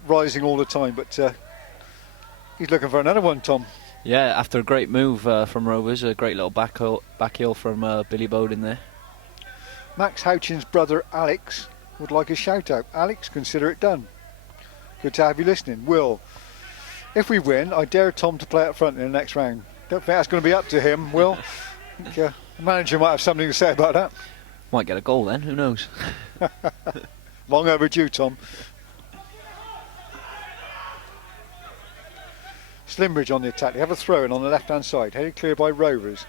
rising all the time. But he's looking for another one, Tom. Yeah, after a great move from Rovers, a great little back heel from Billy Bowden there. Max Houchin's brother, Alex, would like a shout-out. Alex, consider it done. Good to have you listening. Will, if we win, I dare Tom to play up front in the next round. Don't think that's going to be up to him, Will. I think, the manager might have something to say about that. Might get a goal then, who knows? Long overdue, Tom. Slimbridge on the attack. They have a throw-in on the left-hand side, headed clear by Rovers.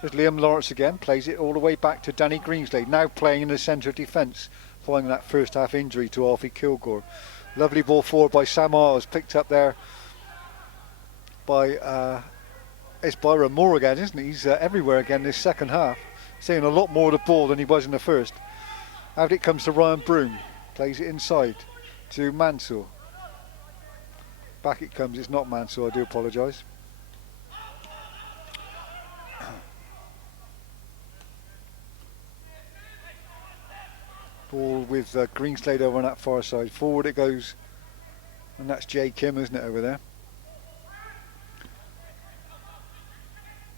There's Liam Lawrence again, plays it all the way back to Danny Greenslade, now playing in the centre of defence, following that first half injury to Alfie Kilgore. Lovely ball forward by Sam Isles, picked up there by it's Byron Moore again, isn't he? He's everywhere again this second half, seeing a lot more of the ball than he was in the first. Out it comes to Ryan Broom, plays it inside to Mansell. Back it comes, it's not Mansell, I do apologise. Ball with Greenslade over on that far side. Forward it goes, and that's Jay Kim, isn't it, over there?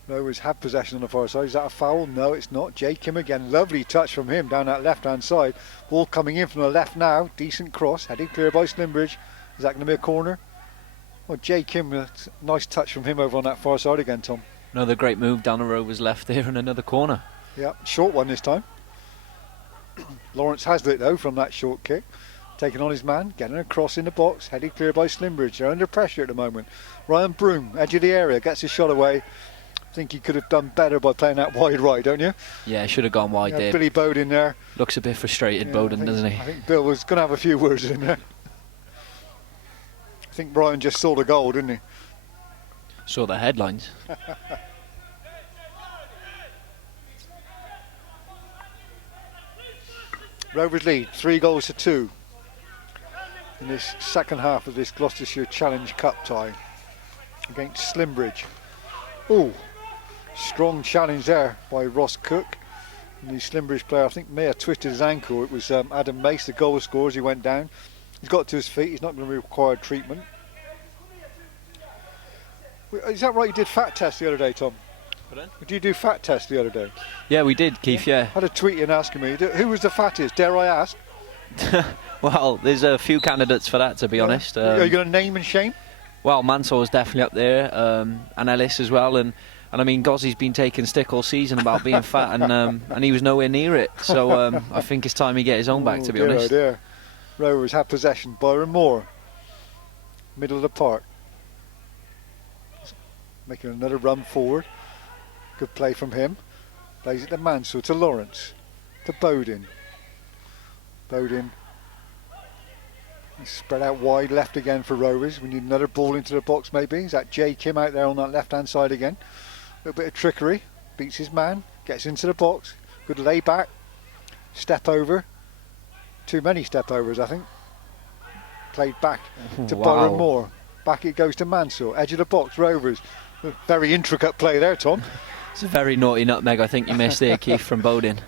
Rovers have possession on the far side. Is that a foul? No, it's not. Jay Kim again. Lovely touch from him down that left-hand side. Ball coming in from the left now. Decent cross. Headed clear by Slimbridge. Is that going to be a corner? Well, Jay Kim, nice touch from him over on that far side again, Tom. Another great move down the Rovers left there and another corner. Yeah, short one this time. Lawrence has it though from that short kick. Taking on his man, getting across in the box. Headed clear by Slimbridge. They're under pressure at the moment. Ryan Broom, edge of the area, gets his shot away. I think he could have done better by playing that wide right, don't you? Yeah, should have gone wide there. Billy Bowden there. Looks a bit frustrated, Bowden, doesn't he? I think Bill was going to have a few words in there. I think Brian just saw the goal, didn't he? Saw the headlines. Rovers lead 3-2 in this second half of this Gloucestershire Challenge Cup tie against Slimbridge. Oh, strong challenge there by Ross Cook. And the Slimbridge player, I think, may have twisted his ankle. It was Adam Mace, the goal scorer, as he went down. He's got to his feet. He's not going to require treatment. Is that right? You did fat test the other day, Tom? Pardon? Did you do fat test the other day? Yeah, we did, Keith, yeah. I had a tweet in asking me, who was the fattest, dare I ask? Well, there's a few candidates for that, to be honest. Are you going to name and shame? Well, Mansell is definitely up there, and Ellis as well, and I mean, Gozzy's been taking stick all season about being fat, and he was nowhere near it. So I think it's time he get his own back, to be honest. Oh dear. Rovers have possession. Byron Moore, middle of the park, making another run forward. Good play from him. Plays it to Mansell, to Lawrence, to Bowden. Bowden. He's spread out wide left again for Rovers. We need another ball into the box maybe. Is that Jay Kim out there on that left hand side again? A little bit of trickery. Beats his man. Gets into the box. Good lay back. Step over. Too many step overs, I think. Played back to Byron Moore. Back it goes to Mansell. Edge of the box, Rovers. Very intricate play there, Tom. It's a very naughty nutmeg, I think you missed there, Keith, from Bowden.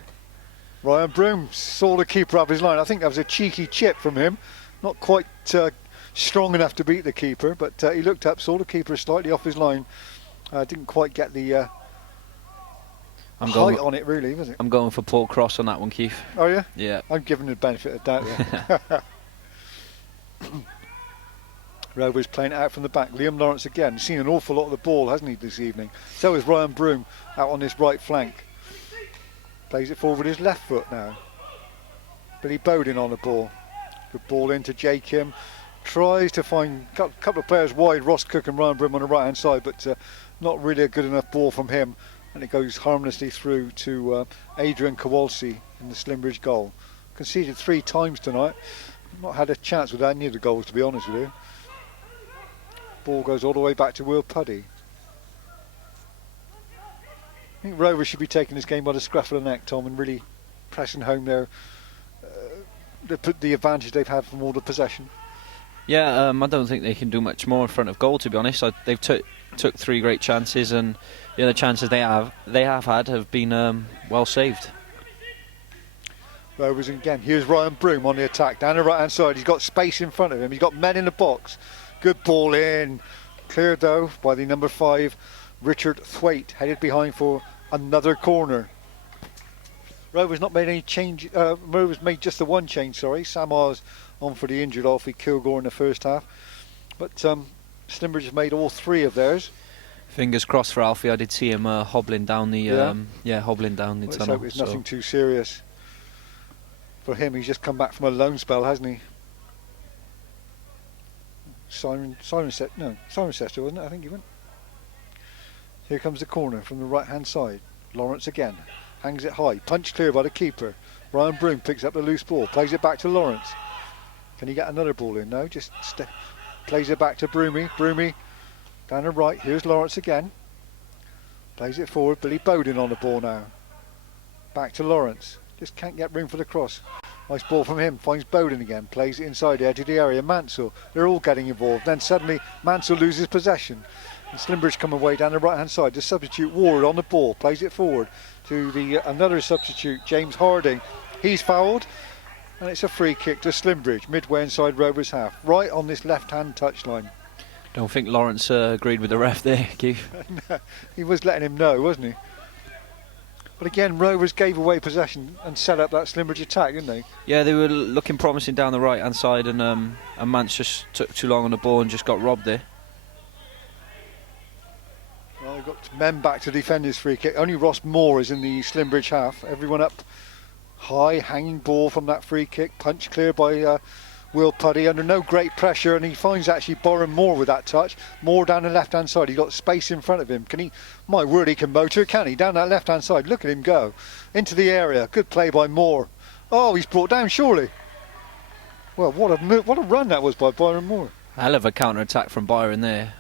Ryan Broom saw the keeper up his line. I think that was a cheeky chip from him. Not quite strong enough to beat the keeper, but he looked up, saw the keeper slightly off his line. Didn't quite get the height on it, really, was it? I'm going for Paul Cross on that one, Keith. Oh, yeah? Yeah. I'm giving the benefit of doubt there. Rovers playing it out from the back. Liam Lawrence again. Seen an awful lot of the ball, hasn't he, this evening? So is Ryan Broom out on his right flank. Plays it forward with his left foot now. Billy Bowden on the ball. Good ball into Jay Kim. Tries to find a couple of players wide, Ross Cook and Ryan Broom on the right hand side, but not really a good enough ball from him. And it goes harmlessly through to Adrian Kowalski in the Slimbridge goal. Conceded 3 times tonight. Not had a chance with any of the goals, to be honest with you. Ball goes all the way back to Will Puddy. I think Rovers should be taking this game by the scruff of the neck, Tom, and really pressing home the advantage they've had from all the possession. Yeah, I don't think they can do much more in front of goal, to be honest. They've took 3 great chances, and the other chances they have had have been well saved. Rovers again. Here's Ryan Broom on the attack down the right hand side. He's got space in front of him. He's got men in the box. Good ball in. Cleared though by the number 5 Richard Thwaite, headed behind for another corner. Rovers not made any change. Rovers made just the one change. Sorry, Sam Oz on for the injured Alfie Kilgore in the first half, but Slimbridge has made all 3 of theirs. Fingers crossed for Alfie. I did see him hobbling down the hobbling down the Let's tunnel. hope it's nothing too serious for him. He's just come back from a loan spell, hasn't he? Simon Sester, wasn't it? I think he went. Here comes the corner from the right hand side. Lawrence again, hangs it high, punch clear by the keeper. Ryan Broom picks up the loose ball, plays it back to Lawrence. Can he get another ball in? No, just plays it back to Broomy. Broomy down the right. Here's Lawrence again. Plays it forward. Billy Bowden on the ball now. Back to Lawrence. Just can't get room for the cross. Nice ball from him. Finds Bowden again. Plays it inside the edge of the area. Mansell. They're all getting involved. Then suddenly Mansell loses possession. And Slimbridge come away down the right hand side. The substitute Ward on the ball. Plays it forward to the another substitute, James Harding. He's fouled. And it's a free kick to Slimbridge, midway inside Rovers half, right on this left-hand touchline. Don't think Lawrence agreed with the ref there, Keith. No, he was letting him know, wasn't he? But again, Rovers gave away possession and set up that Slimbridge attack, didn't they? Yeah, they were looking promising down the right-hand side, and Mance just took too long on the ball and just got robbed there. Well, they've got men back to defend his free kick. Only Ross Moore is in the Slimbridge half. Everyone up high, hanging ball from that free kick, punch clear by Will Puddy under no great pressure, and he finds actually Byron Moore with that touch. Moore down the left hand side. He's got space in front of him. Can he? My word, he can motor, can he? Down that left hand side. Look at him go into the area. Good play by Moore. Oh, he's brought down surely. Well, what a run that was by Byron Moore. Hell of a counter attack from Byron there.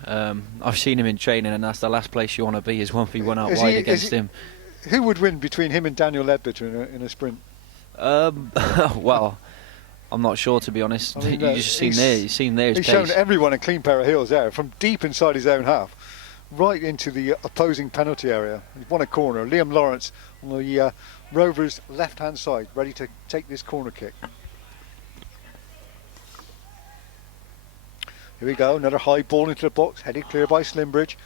I've seen him in training, and that's the last place you want to be, is 1v1 out wide against him. Who would win between him and Daniel Ledbetter in a sprint? Well, I'm not sure, to be honest. I mean, You've seen there his he's pace. shown everyone a clean pair of heels there, from deep inside his own half, right into the opposing penalty area. He's won a corner. Liam Lawrence on the Rovers' left-hand side, ready to take this corner kick. Here we go, another high ball into the box, headed clear by Slimbridge.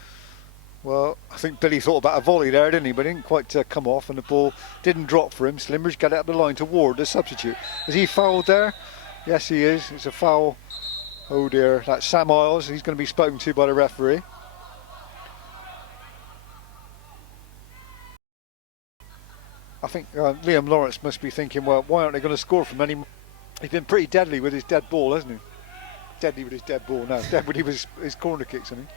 Well, I think Billy thought about a volley there, didn't he? But it didn't quite come off, and the ball didn't drop for him. Slimbridge got it up the line to Ward, the substitute. Is he fouled there? Yes, he is. It's a foul. Oh dear, that's Sam Isles. He's going to be spoken to by the referee. I think Liam Lawrence must be thinking, well, why aren't they going to score from any? He's been pretty deadly with his dead ball, hasn't he? Deadly with his dead ball now. Deadly with his corner kicks, I mean.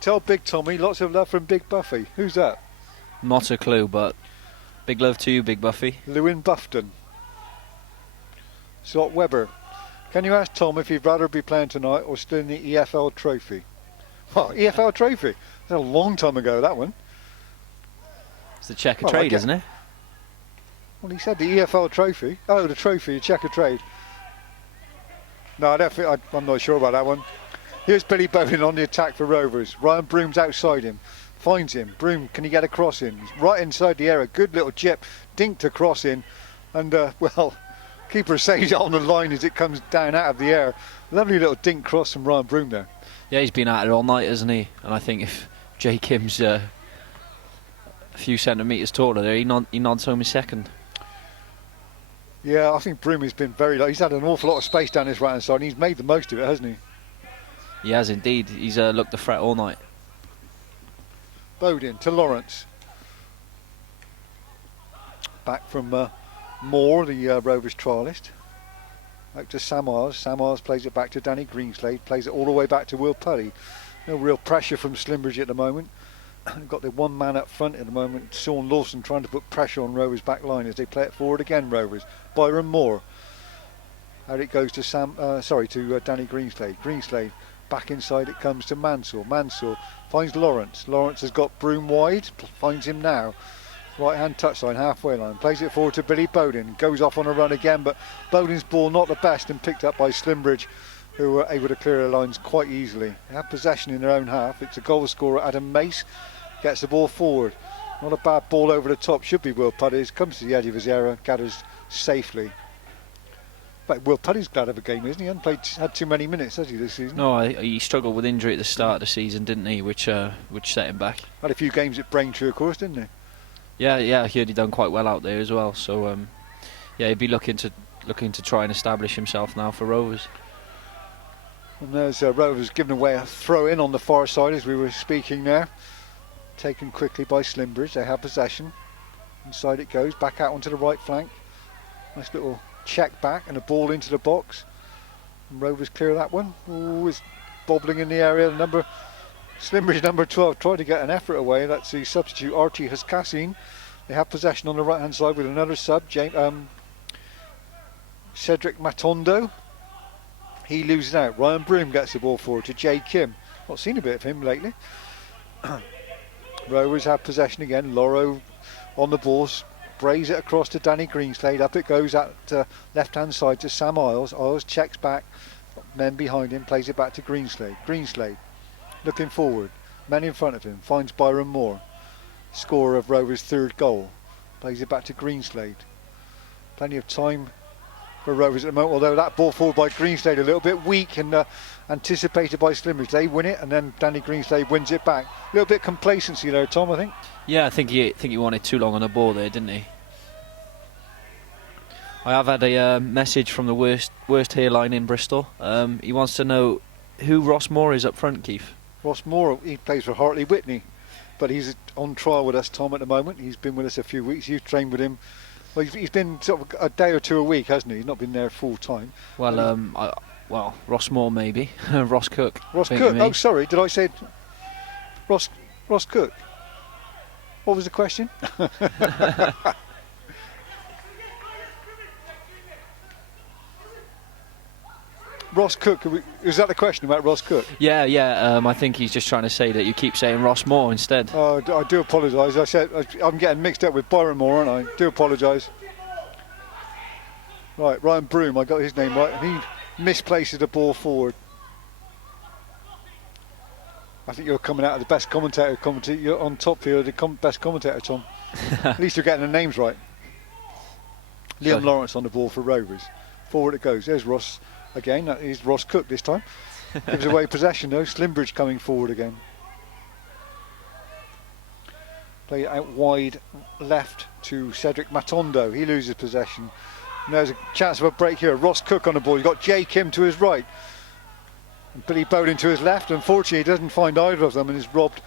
Tell Big Tommy lots of love from Big Buffy. Who's that? Not a clue, but big love to you, Big Buffy. Lewin Buffton. Scott Webber. Can you ask Tom if he'd rather be playing tonight or still in the EFL trophy? What, EFL trophy? That's a long time ago, that one. It's the checker trade, isn't it? Well, he said the EFL trophy. Oh, the trophy, the checker trade. No, I don't think, I'm not sure about that one. Here's Billy Bowden on the attack for Rovers. Ryan Broom's outside him. Finds him. Broom, can he get a cross in? He's right inside the area. Good little chip. Dinked a cross in. And, well, keeper saves it on the line as it comes down out of the air. Lovely little dink cross from Ryan Broom there. Yeah, he's been at it all night, hasn't he? And I think if Jay Kim's a few centimetres taller there, he nods home his second. Yeah, I think Broom has been very... He's had an awful lot of space down his right-hand side, and he's made the most of it, hasn't he? He has indeed. He's looked the threat all night. Bowden to Lawrence. back from Moore, the Rovers trialist. Out to Sam Isles. Sam Isles plays it back to Danny Greenslade. Plays it all the way back to Will Puddy. No real pressure from Slimbridge at the moment. Got the one man up front at the moment, Sean Lawson, trying to put pressure on Rovers' back line as they play it forward again. Rovers. Byron Moore. Out it goes to Danny Greenslade. Greenslade back inside it comes to Mansell. Mansell finds Lawrence. Lawrence has got Broom wide. Finds him now. Right hand touchline, halfway line. Plays it forward to Billy Bowden. Goes off on a run again, but Bowden's ball not the best and picked up by Slimbridge, who were able to clear the lines quite easily. They have possession in their own half. It's a goal scorer, Adam Mace. Gets the ball forward. Not a bad ball over the top. Should be Will Puddy's. Comes to the edge of his area. Gathers safely. But Will Puddy's glad of a game, isn't he? He hasn't had too many minutes, has he, this season? No, he struggled with injury at the start of the season, didn't he? Which set him back. Had a few games at Braintree, of course, didn't he? Yeah, I heard he done quite well out there as well. So he'd be looking to try and establish himself now for Rovers. And there's Rovers giving away a throw in on the far side as we were speaking there. Taken quickly by Slimbridge. They have possession. Inside it goes, back out onto the right flank. Nice little check back and a ball into the box. And Rovers clear that one. Ooh, it's bobbling in the area. Slimbridge number 12 tried to get an effort away. That's the substitute Archie Haskassin. They have possession on the right hand side with another sub, Cedric Matondo. He loses out. Ryan Broom gets the ball forward to Jay Kim. Not seen a bit of him lately. Rovers have possession again. Loro on the ball, sprays it across to Danny Greenslade. Up it goes at left hand side to Sam Isles. Isles checks back, men behind him, plays it back to Greenslade. Greenslade looking forward, men in front of him, finds Byron Moore, scorer of Rovers' third goal. Plays it back to Greenslade. Plenty of time for Rovers at the moment, although that ball forward by Greenslade a little bit weak and anticipated by Slimbridge. They win it and then Danny Greenslade wins it back. A little bit complacency there, Tom, I think. Yeah, I think he wanted too long on the ball there, didn't he? I have had a message from the worst hairline in Bristol. He wants to know who Ross Moore is up front, Keith. Ross Moore, he plays for Hartley Whitney, but he's on trial with us, Tom, at the moment. He's been with us a few weeks. You've trained with him. Well, he's been sort of a day or two a week, hasn't he? He's not been there full time. Well, Ross Moore maybe. Ross Cook. Ross Cook. Oh, sorry, did I say Ross Cook? What was the question? Ross Cook, is that the question about Ross Cook? Yeah. I think he's just trying to say that you keep saying Ross Moore instead. Oh, I do apologise. I said I'm getting mixed up with Byron Moore, aren't I? Do apologise. Right, Ryan Broom, I got his name right. He misplaces the ball forward. I think you're coming out of the best commentator. You're on top here, the best commentator, Tom. At least you're getting the names right. Liam Lawrence on the ball for Rovers. Forward it goes. There's Ross. Again, that is Ross Cook this time. Gives away possession though. Slimbridge coming forward again. Play it out wide left to Cedric Matondo. He loses possession. And there's a chance of a break here. Ross Cook on the ball. You've got Jay Kim to his right. And Billy Bowden to his left. Unfortunately, he doesn't find either of them and is robbed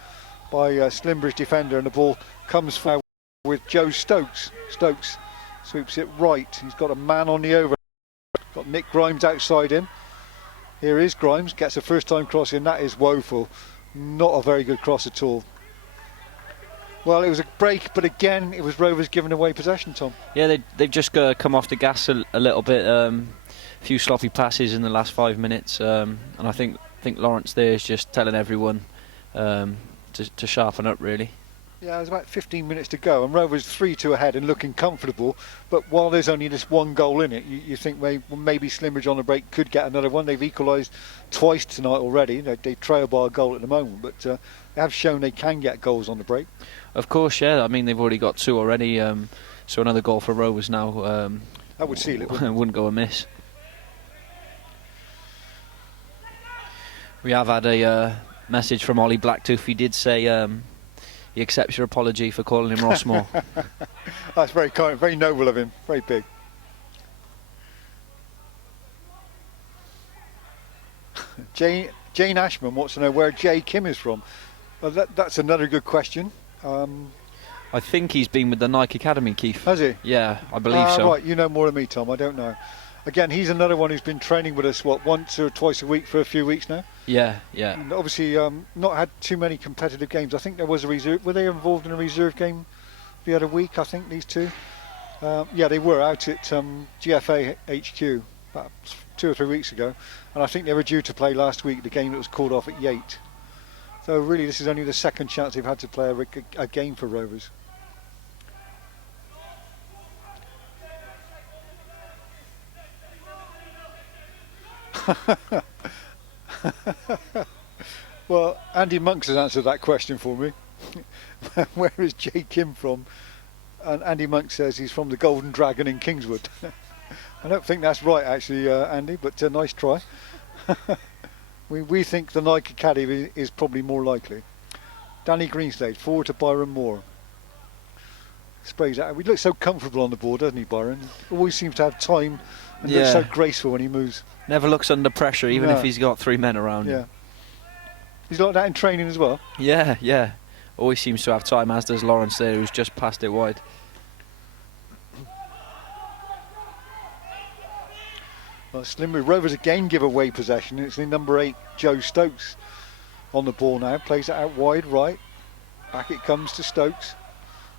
by a Slimbridge defender. And the ball comes forward with Joe Stokes. Stokes sweeps it right. He's got a man on the over. Got Nick Grimes outside him. Here is Grimes, gets a first time cross in. That is woeful. Not a very good cross at all. Well, it was a break, but again, it was Rovers giving away possession, Tom. Yeah, they've just come off the gas a little bit. A few sloppy passes in the last 5 minutes. And I think Lawrence there is just telling everyone to sharpen up, really. Yeah, there's about 15 minutes to go, and Rovers 3-2 ahead and looking comfortable. But while there's only this one goal in it, you think maybe Slimbridge on the break could get another one. They've equalised twice tonight already. They trail by a goal at the moment, but they have shown they can get goals on the break. Of course, yeah. I mean, they've already got 2 already, so another goal for Rovers now. That would seal it, wouldn't go amiss. We have had a message from Ollie Blacktooth. He did say he accepts your apology for calling him Ross Moore. That's very kind, very noble of him, very big. Jane Ashman wants to know where Jay Kim is from. Well, that's another good question. I think he's been with the Nike Academy, Keith. Has he? Yeah, I believe so. Right, you know more than me, Tom. I don't know. Again, he's another one who's been training with us, once or twice a week for a few weeks now. Yeah, yeah. And obviously, not had too many competitive games. I think there was a reserve. Were they involved in a reserve game the other week? I think these two. Yeah, they were out at GFA HQ about 2 or 3 weeks ago, and I think they were due to play last week. The game that was called off at Yate. So really, this is only the second chance they've had to play a game for Rovers. Well, Andy Monks has answered that question for me. Where is Jay Kim from? And Andy Monks says he's from the Golden Dragon in Kingswood. I don't think that's right, actually, Andy, but a nice try. we think the Nike Academy is probably more likely. Danny Greenslade, forward to Byron Moore. Sprays out. He looks so comfortable on the ball, doesn't he, Byron? Always seems to have time and looks so graceful when he moves. Never looks under pressure, even if he's got 3 men around him. He's like that in training as well. Yeah, yeah. Always seems to have time, as does Lawrence there, who's just passed it wide. Well, Slimbridge Rovers again give away possession. It's the number 8, Joe Stokes, on the ball now. Plays it out wide right. Back it comes to Stokes.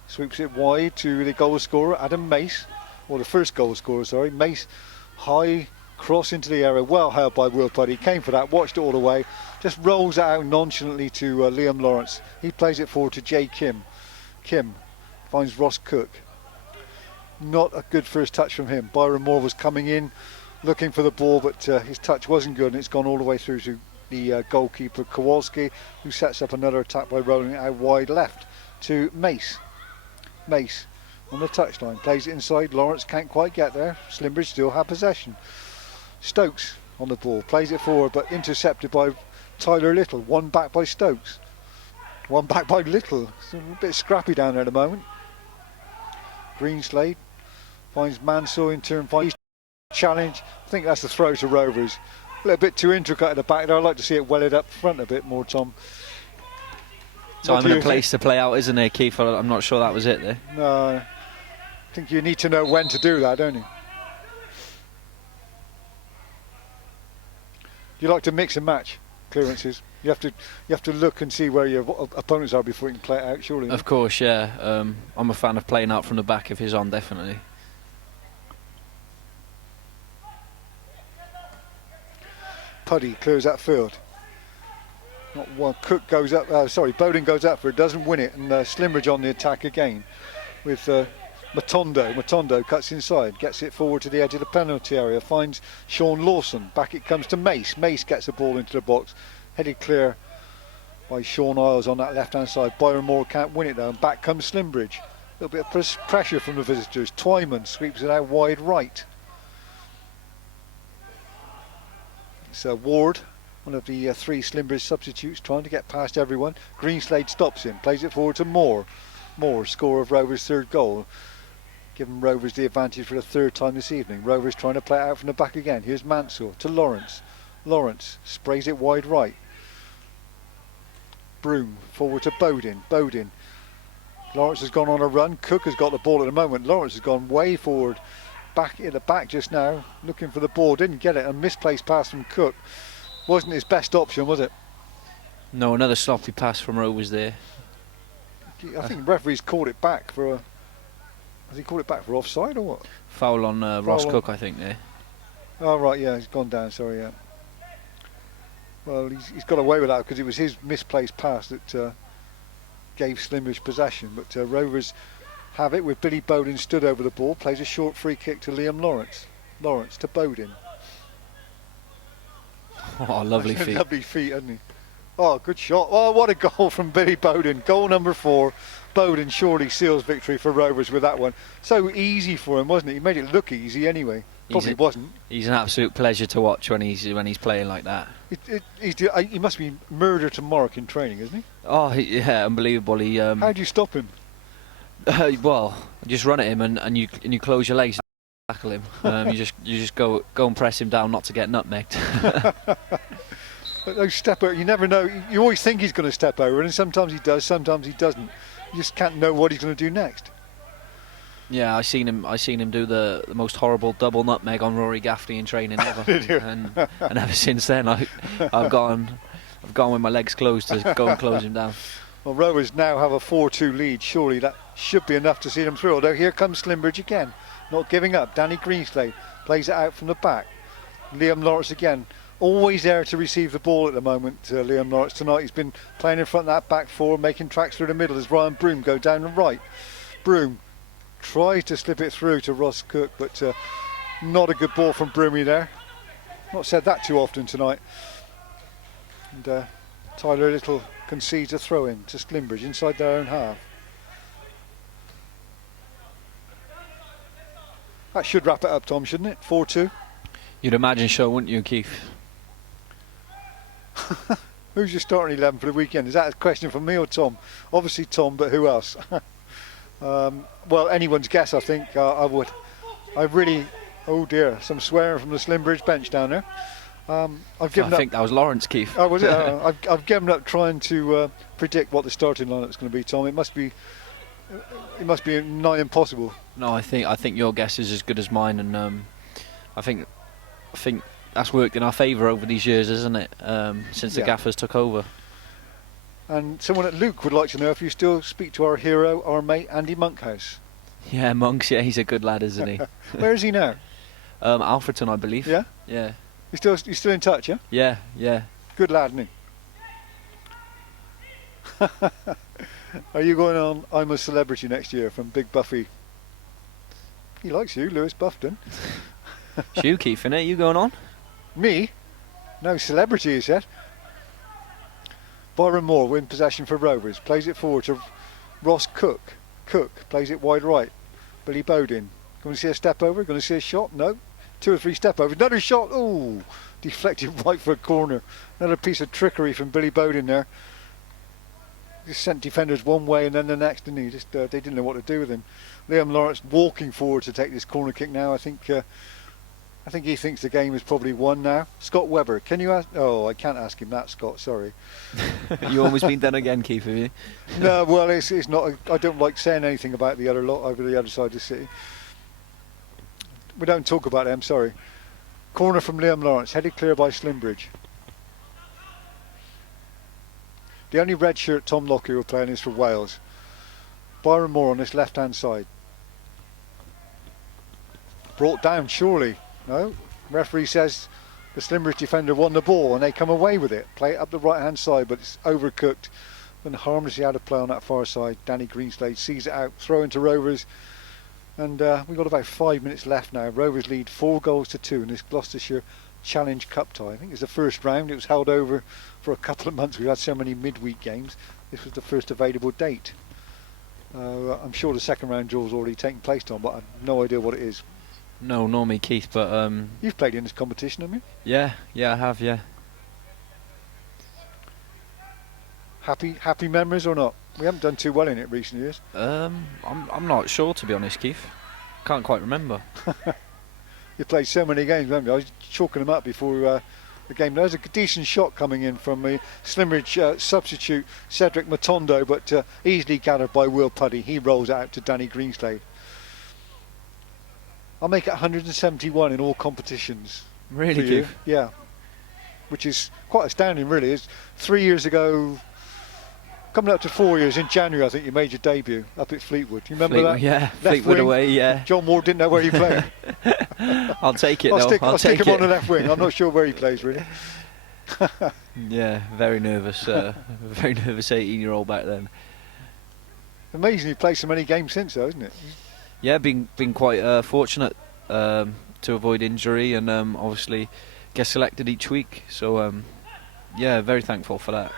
Sweeps it wide to the goal scorer, Adam Mace. Or the first goal scorer, sorry. Mace, high cross into the area. Well held by Will Puddy. Came for that, watched it all the way. Just rolls it out nonchalantly to Liam Lawrence. He plays it forward to Jay Kim. Kim finds Ross Cook. Not a good first touch from him. Byron Moore was coming in, looking for the ball, but his touch wasn't good, and it's gone all the way through to the goalkeeper Kowalski, who sets up another attack by rolling it out wide left to Mace. Mace on the touchline, plays it inside. Lawrence can't quite get there. Slimbridge still have possession. Stokes on the ball, plays it forward, but intercepted by Tyler Little. One back by Stokes. One back by Little. It's a bit scrappy down there at the moment. Greenslade finds Mansour in turn. Finds challenge. I think that's the throw to Rovers. A little bit too intricate at the back there. I'd like to see it wellied up front a bit more, Tom. Time and a place to play out, isn't there, Keith? I'm not sure that was it there. No, I think you need to know when to do that, don't you? You like to mix and match clearances. You have to look and see where your opponents are before you can play it out, surely. Of course, yeah. I'm a fan of playing out from the back if he's on, definitely. Puddy clears that field. Not one. Cook goes up. Bowden goes up for it, doesn't win it, and Slimbridge on the attack again with Matondo. Matondo cuts inside, gets it forward to the edge of the penalty area, finds Sean Lawson. Back it comes to Mace. Mace gets the ball into the box, headed clear by Sean Isles on that left-hand side. Byron Moore can't win it though, and back comes Slimbridge. A little bit of pressure from the visitors. Twyman sweeps it out wide right. It's Ward, one of the 3 Slimbridge substitutes, trying to get past everyone. Greenslade stops him, plays it forward to Moore. Moore, scorer of Rovers' 3rd goal, giving Rovers the advantage for the 3rd time this evening. Rovers trying to play it out from the back again. Here's Mansour to Lawrence. Lawrence sprays it wide right. Broom forward to Bowden. Bowden. Lawrence has gone on a run. Cook has got the ball at the moment. Lawrence has gone way forward. Back at the back just now, looking for the ball. Didn't get it. A misplaced pass from Cook. Wasn't his best option, was it? No, another sloppy pass from Rovers there. I think the referee's called it back for has he called it back for offside or what? Foul on Ross Cook, I think, there. Oh right, yeah, he's gone down, sorry, yeah. Well, he's got away with that because it was his misplaced pass that gave Slimbridge possession, but Rovers have it with Billy Bowden stood over the ball, plays a short free kick to Liam Lawrence. Lawrence to Bowden. Oh, lovely feet. Lovely feet, hasn't he? Oh, good shot. Oh, what a goal from Billy Bowden. Goal number 4. Bowden surely seals victory for Rovers with that one. So easy for him, wasn't it? He made it look easy anyway. Probably wasn't. He's an absolute pleasure to watch when he's playing like that. He must be murder to Morrick in training, isn't he? Oh, yeah, unbelievable. How do you stop him? Well, just run at him and you close your legs and tackle him. You just go and press him down not to get nutmegged. But those step over, you never know. You always think he's going to step over, and sometimes he does, sometimes he doesn't. You just can't know what he's going to do next. Yeah, I seen him do the most horrible double nutmeg on Rory Gaffney in training ever. Did you? And ever since then, I've gone with my legs closed to go and close him down. Well, Rovers now have a 4-2 lead. Surely that should be enough to see them through. Although here comes Slimbridge again, not giving up. Danny Greenslade plays it out from the back. Liam Lawrence again, always there to receive the ball at the moment. Liam Lawrence tonight, he's been playing in front of that back four, making tracks through the middle as Ryan Broom go down the right. Broom tries to slip it through to Ross Cook, but not a good ball from Broomy there. Not said that too often tonight. And Tyler Little concedes a throw in to Slimbridge inside their own half. That should wrap it up, Tom, shouldn't it? 4-2. You'd imagine so, wouldn't you, Keith? Who's your starting 11 for the weekend? Is that a question for me or Tom? Obviously Tom, but who else? Well, anyone's guess, I think. I would. I really... Oh dear, some swearing from the Slimbridge bench down there. I've given up. I think that was Lawrence, Keith. Oh, was it? I've given up trying to predict what the starting lineup's going to be, Tom. It must be nigh impossible. No, I think your guess is as good as mine, and I think that's worked in our favour over these years, isn't it? Since the gaffers took over. And someone at Luke would like to know if you still speak to our hero, our mate Andy Monkhouse. Yeah, Monks. Yeah, he's a good lad, isn't he? Where is he now? Alfreton, I believe. Yeah. Yeah. You're still in touch, yeah? Yeah. Yeah. Good lad, isn't he? Are you going on I'm a Celebrity next year from Big Buffy? He likes you, Lewis Buffton. It's you, Keith, innit? You going on? Me? No, Celebrity, he said. Byron Moore win possession for Rovers. Plays it forward to Ross Cook. Cook plays it wide right. Billy Bowden. Going to see a step over? Going to see a shot? No. 2 or 3 step overs. Another shot. Ooh, deflected right for a corner. Another piece of trickery from Billy Bowden there. Just sent defenders one way and then the next, didn't he? Just they didn't know what to do with him. Liam Lawrence walking forward to take this corner kick now. I think he thinks the game is probably won now. Scott Webber, can you ask? Oh, I can't ask him that, Scott. Sorry. You almost been done again, Keith, have you? No, well, it's not. I don't like saying anything about the other lot over the other side of the city. We don't talk about them. Sorry. Corner from Liam Lawrence, headed clear by Slimbridge. The only red shirt Tom Lockyer will playing is for Wales. Byron Moore on this left-hand side. Brought down, surely. No. Referee says the Slimbridge defender won the ball and they come away with it. Play it up the right-hand side, but it's overcooked and harmlessly out of play on that far side. Danny Greenslade sees it out, throw into Rovers. And we've got about 5 minutes left now. Rovers lead 4-2 in this Gloucestershire Challenge Cup tie. I think it's the first round. It was held over for a couple of months. We've had so many midweek games. This was the first available date. I'm sure the second round draw has already taken place, Tom, but I've no idea what it is. No, nor me, Keith, but... You've played in this competition, haven't you? Yeah, I have, yeah. Happy memories or not? We haven't done too well in it recent years. I'm not sure, to be honest, Keith. Can't quite remember. You played so many games, haven't you? I was chalking them up before the game. There's a decent shot coming in from the Slimbridge substitute Cedric Matondo, but easily gathered by Will Puddy. He rolls out to Danny Greenslade. I'll make it 171 in all competitions. Really, Keith? Yeah. Which is quite astounding, really. It's 3 years ago, coming up to 4 years, in January I think you made your debut up at Fleetwood. You remember that? Yeah, left Fleetwood wing. away, yeah. John Moore didn't know where he played. I'll take it, I'll stick him on the left wing. I'm not sure where he plays, really. Yeah, very nervous. Very nervous 18-year-old back then. Amazing he played so many games since, though, isn't it? Yeah, been quite fortunate to avoid injury and obviously get selected each week. So yeah, very thankful for that.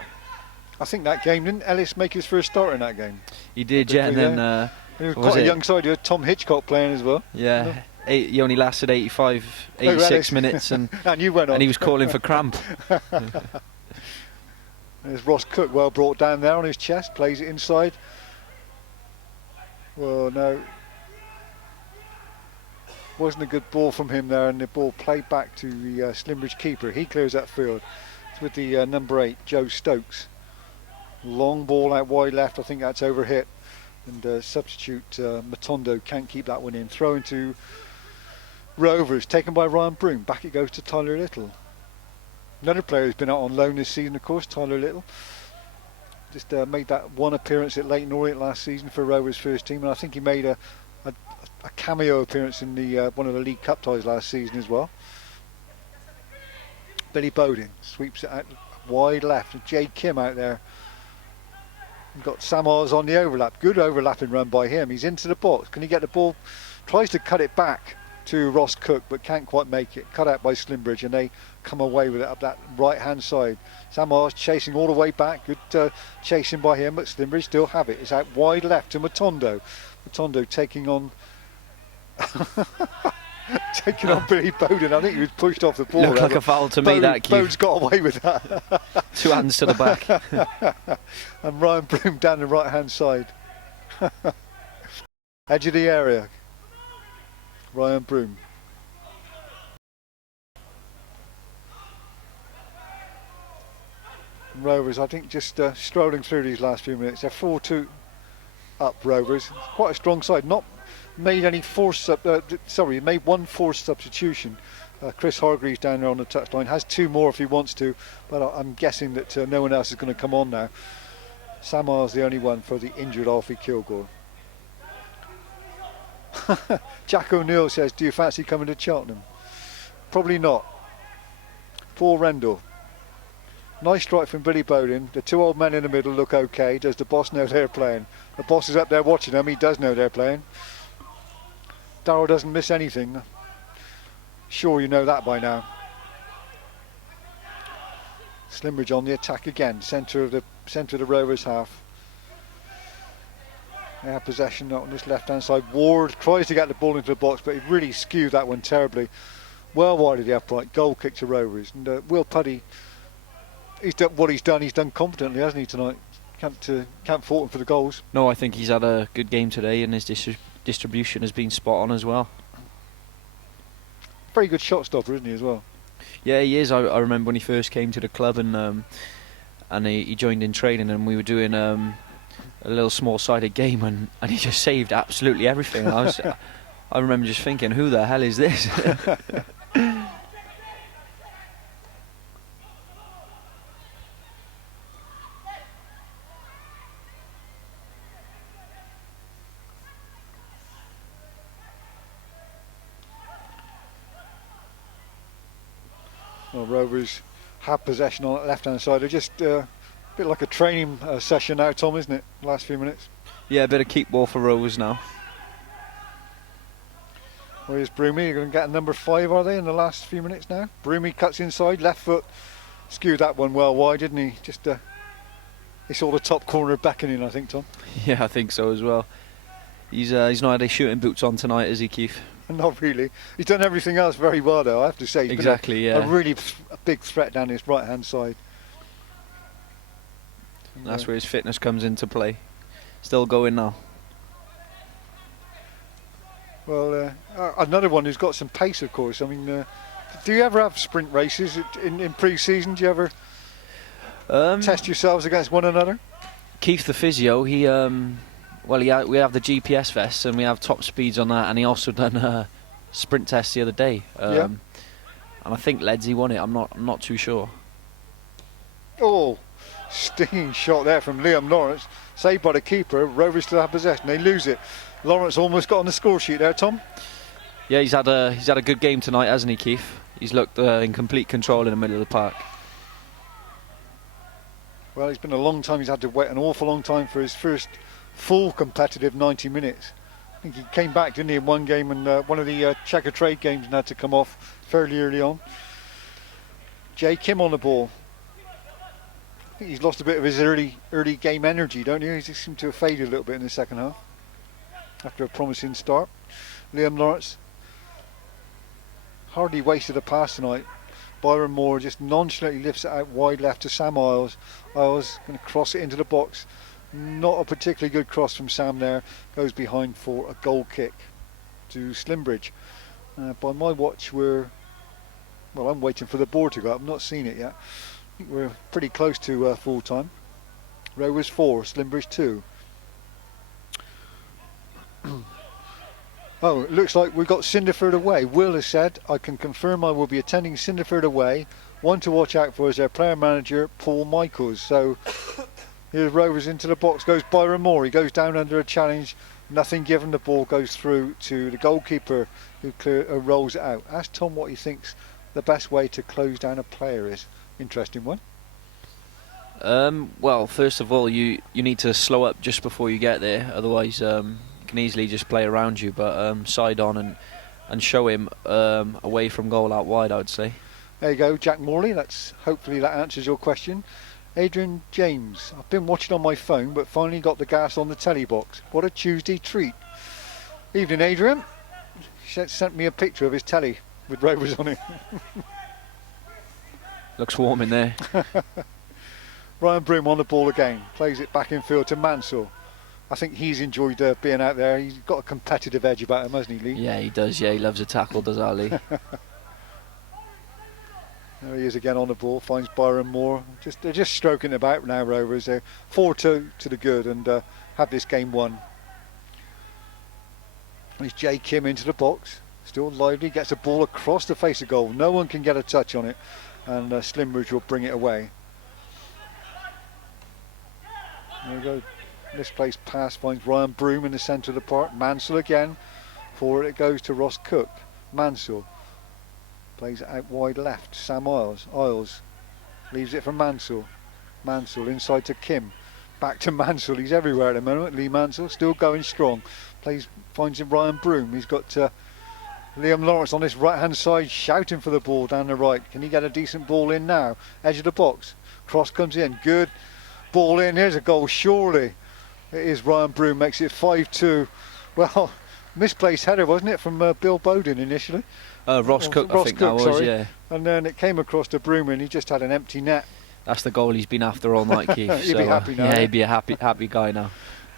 I think that game, didn't Ellis make his first start in that game? He did, yeah, and then he was quite a young side. You had Tom Hitchcock playing as well. Yeah, he only lasted 86 minutes, and and you went on. And he was calling for cramp. There's Ross Cook, well brought down there on his chest, plays it inside. Well, no, wasn't a good ball from him there, and the ball played back to the Slimbridge keeper. He clears that field. It's with the number 8, Joe Stokes. Long ball out wide left. I think that's over hit. and substitute Matondo can't keep that one in. Throw into Rovers, taken by Ryan Broom. Back it goes to Tyler Little. Another player who's been out on loan this season, of course, Tyler Little. Just made that one appearance at Leyton Orient last season for Rovers' first team, and I think he made a cameo appearance in the one of the League Cup ties last season as well. Billy Bowden sweeps it out wide left, and Jay Kim out there. We've got Sam Oz on the overlap. Good overlapping run by him. He's into the box. Can he get the ball? Tries to cut it back to Ross Cook, but can't quite make it. Cut out by Slimbridge, and they come away with it up that right hand side. Sam Oz chasing all the way back. Good chasing by him, but Slimbridge still have it. It's out wide left to Matondo. Matondo taking on taking on Billy Bowden. I think he was pushed off the ball. Looked like a foul to me, that, Keith. Bowden's got away with that. 2 hands to the back. And Ryan Broom down the right hand side. Edge of the area. Ryan Broom. Rovers, I think, just strolling through these last few minutes. They're 4-2 up, Rovers. Quite a strong side. Not made any made one forced substitution. Chris Hargreaves down there on the touchline has 2 more if he wants to, but I'm guessing that no one else is going to come on now. Samar's the only one for the injured Alfie Kilgore. Jack O'Neill says, do you fancy coming to Cheltenham? Probably not. Paul Rendell. Nice strike from Billy Bowden. The 2 old men in the middle look okay. Does the boss know they're playing? The boss is up there watching them. He does know they're playing. Darryl doesn't miss anything. Sure, you know that by now. Slimbridge on the attack again. Centre of the Rovers half. They have possession on this left hand side. Ward tries to get the ball into the box, but he really skewed that one terribly. Well wide of the upright. Goal kick to Rovers. And Will Puddy, he's done what he's done competently, hasn't he, tonight? Can't fault him for the goals. No, I think he's had a good game today, and his distribution has been spot on as well. Very good shot stopper, isn't he, as well? Yeah, he is. I remember when he first came to the club, and he joined in training, and we were doing a little small-sided game, and he just saved absolutely everything. And I remember just thinking, who the hell is this? Well, Rovers have possession on the left-hand side. They're just a bit like a training session now, Tom, isn't it? Last few minutes. Yeah, a bit of keep ball for Rovers now. Where's Broomy? You're going to get a number 5, are they, in the last few minutes now? Broomy cuts inside, left foot. Skewed that one well wide, didn't he? Just he saw the top corner beckoning, I think, Tom. Yeah, I think so as well. He's not had his shooting boots on tonight, is he, Keith? Not really. He's done everything else very well, though, I have to say. He's exactly, been yeah. A really big threat down his right-hand side. And that's where his fitness comes into play. Still going now. Well, another one who's got some pace, of course. I mean, do you ever have sprint races in pre-season? Do you ever test yourselves against one another? Keith, the physio, we have the GPS vests and we have top speeds on that, and he also done a sprint test the other day. And I think Ledsy won it. I'm not too sure. Oh, stinging shot there from Liam Lawrence, saved by the keeper. Rovers still have possession. They lose it. Lawrence almost got on the score sheet there, Tom. Yeah, he's had a good game tonight, hasn't he, Keith? He's looked in complete control in the middle of the park. Well, it's been a long time. He's had to wait an awful long time for his first full competitive 90 minutes. I think he came back, didn't he, in one game, and one of the checker trade games, and had to come off fairly early on. Jay Kim on the ball. I think he's lost a bit of his early game energy, don't you? He just seemed to have faded a little bit in the second half after a promising start. Liam Lawrence hardly wasted a pass tonight. Byron Moore just nonchalantly lifts it out wide left to Sam Isles. Isles going to cross it into the box. Not a particularly good cross from Sam there. Goes behind for a goal kick to Slimbridge. By my watch, I'm waiting for the board to go up. I've not seen it yet. I think we're pretty close to full time. Rovers 4, Slimbridge 2. Oh, it looks like we've got Cinderford away. Will has said, I can confirm I will be attending Cinderford away. One to watch out for is their player manager, Paul Michaels. So here's Rovers into the box, goes Byron Moore. He goes down under a challenge. Nothing given, the ball goes through to the goalkeeper who rolls it out. Ask Tom what he thinks the best way to close down a player is. Interesting one. Well, first of all, you need to slow up just before you get there. Otherwise, he can easily just play around you. But side on and show him away from goal out wide, I would say. There you go, Jack Morley. Hopefully that answers your question. Adrian James. I've been watching on my phone, but finally got the gas on the telly box. What a Tuesday treat. Evening, Adrian. He sent me a picture of his telly with Rovers on it. Looks warm in there. Ryan Broom on the ball again. Plays it back in field to Mansell. I think he's enjoyed being out there. He's got a competitive edge about him, hasn't he, Lee? Yeah, he does. Yeah, he loves a tackle, does Ali. There he is again on the ball, finds Byron Moore. They're just stroking about now, Rovers. They're 4-2 to the good and have this game won. There's Jay Kim into the box, still lively, gets the ball across the face of goal. No one can get a touch on it, and Slimbridge will bring it away. There we go. Misplaced pass finds Ryan Broom in the centre of the park. Mansell again. Forward it goes to Ross Cook. Mansell plays it out wide left. Sam Isles. Isles leaves it for Mansell. Mansell inside to Kim. Back to Mansell. He's everywhere at the moment. Lee Mansell still going strong. Finds him Ryan Broom. He's got Liam Lawrence on this right hand side shouting for the ball down the right. Can he get a decent ball in now? Edge of the box. Cross comes in. Good. Ball in. Here's a goal surely. It is Ryan Broom. Makes it 5-2. Well, misplaced header, wasn't it, from Bill Bowden initially? Ross Cook, I think Cook, that was, sorry. yeah. And then it came across to Broom and he just had an empty net. That's the goal he's been after all night, Keith. He'd be happy now. Yeah, he'd be a happy guy now.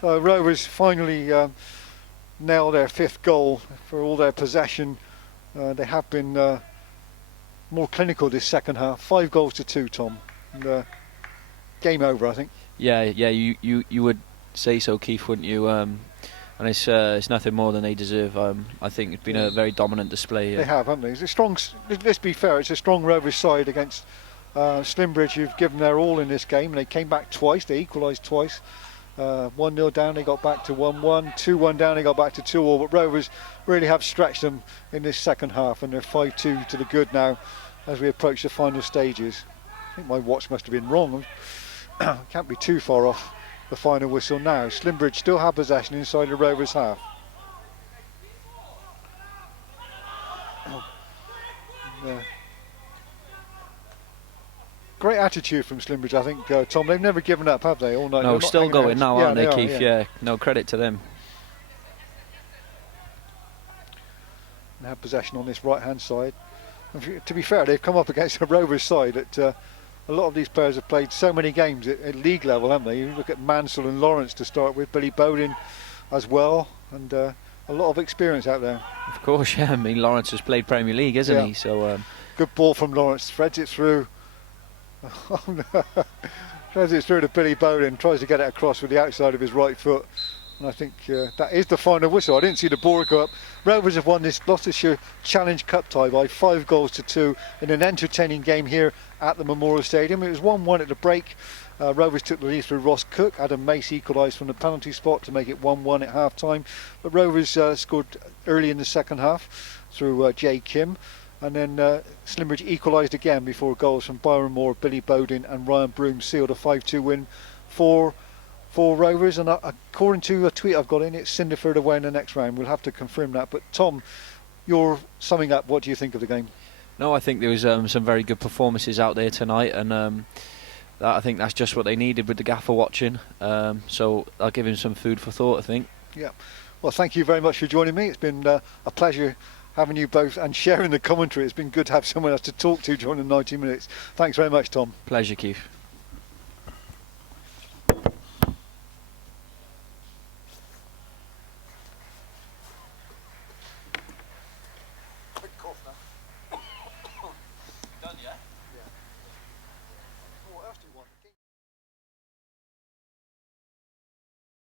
Rovers finally nailed their 5th goal for all their possession. They have been more clinical this second half. 5 goals to 2, Tom. And, game over, I think. Yeah, you would say so, Keith, wouldn't you? And it's nothing more than they deserve. I think it's been a very dominant display. They have, haven't they? It's a strong. Let's be fair. It's a strong Rovers side against Slimbridge, who've given their all in this game. And they came back twice. They equalised twice. 1-0 down, they got back to 1-1. 2-1 down, they got back to 2-2. But Rovers really have stretched them in this second half, and they're 5-2 to the good now as we approach the final stages. I think my watch must have been wrong. Can't be too far off the final whistle now. Slimbridge still have possession inside the Rovers half. Great attitude from Slimbridge, I think, Tom. They've never given up, have they? All night. No, still going now, aren't they, Keith? Yeah. No, credit to them. They have possession on this right-hand side. And to be fair, they've come up against a Rovers side that a lot of these players have played so many games at league level, haven't they? You look at Mansell and Lawrence to start with, Billy Bowden as well, and a lot of experience out there. Of course, yeah. I mean, Lawrence has played Premier League, hasn't he? So good ball from Lawrence, threads it through. Oh no! Threads it through to Billy Bowden, tries to get it across with the outside of his right foot. And I think that is the final whistle. I didn't see the ball go up. Rovers have won this Gloucestershire Challenge Cup tie by 5 goals to 2 in an entertaining game here at the Memorial Stadium. It was 1-1 at the break. Rovers took the lead through Ross Cook. Adam Mace equalised from the penalty spot to make it 1-1 at half time. But Rovers scored early in the second half through Jay Kim. And then Slimbridge equalised again before goals from Byron Moore, Billy Bowden and Ryan Broom sealed a 5-2 win for Rovers. And according to a tweet I've got in, it's Cinderford away in the next round. We'll have to confirm that. But Tom, you're summing up. What do you think of the game? No, I think there was some very good performances out there tonight, and I think that's just what they needed with the gaffer watching. So I'll give him some food for thought, I think. Yeah. Well, thank you very much for joining me. It's been a pleasure having you both and sharing the commentary. It's been good to have someone else to talk to during the 90 minutes. Thanks very much, Tom. Pleasure, Keith.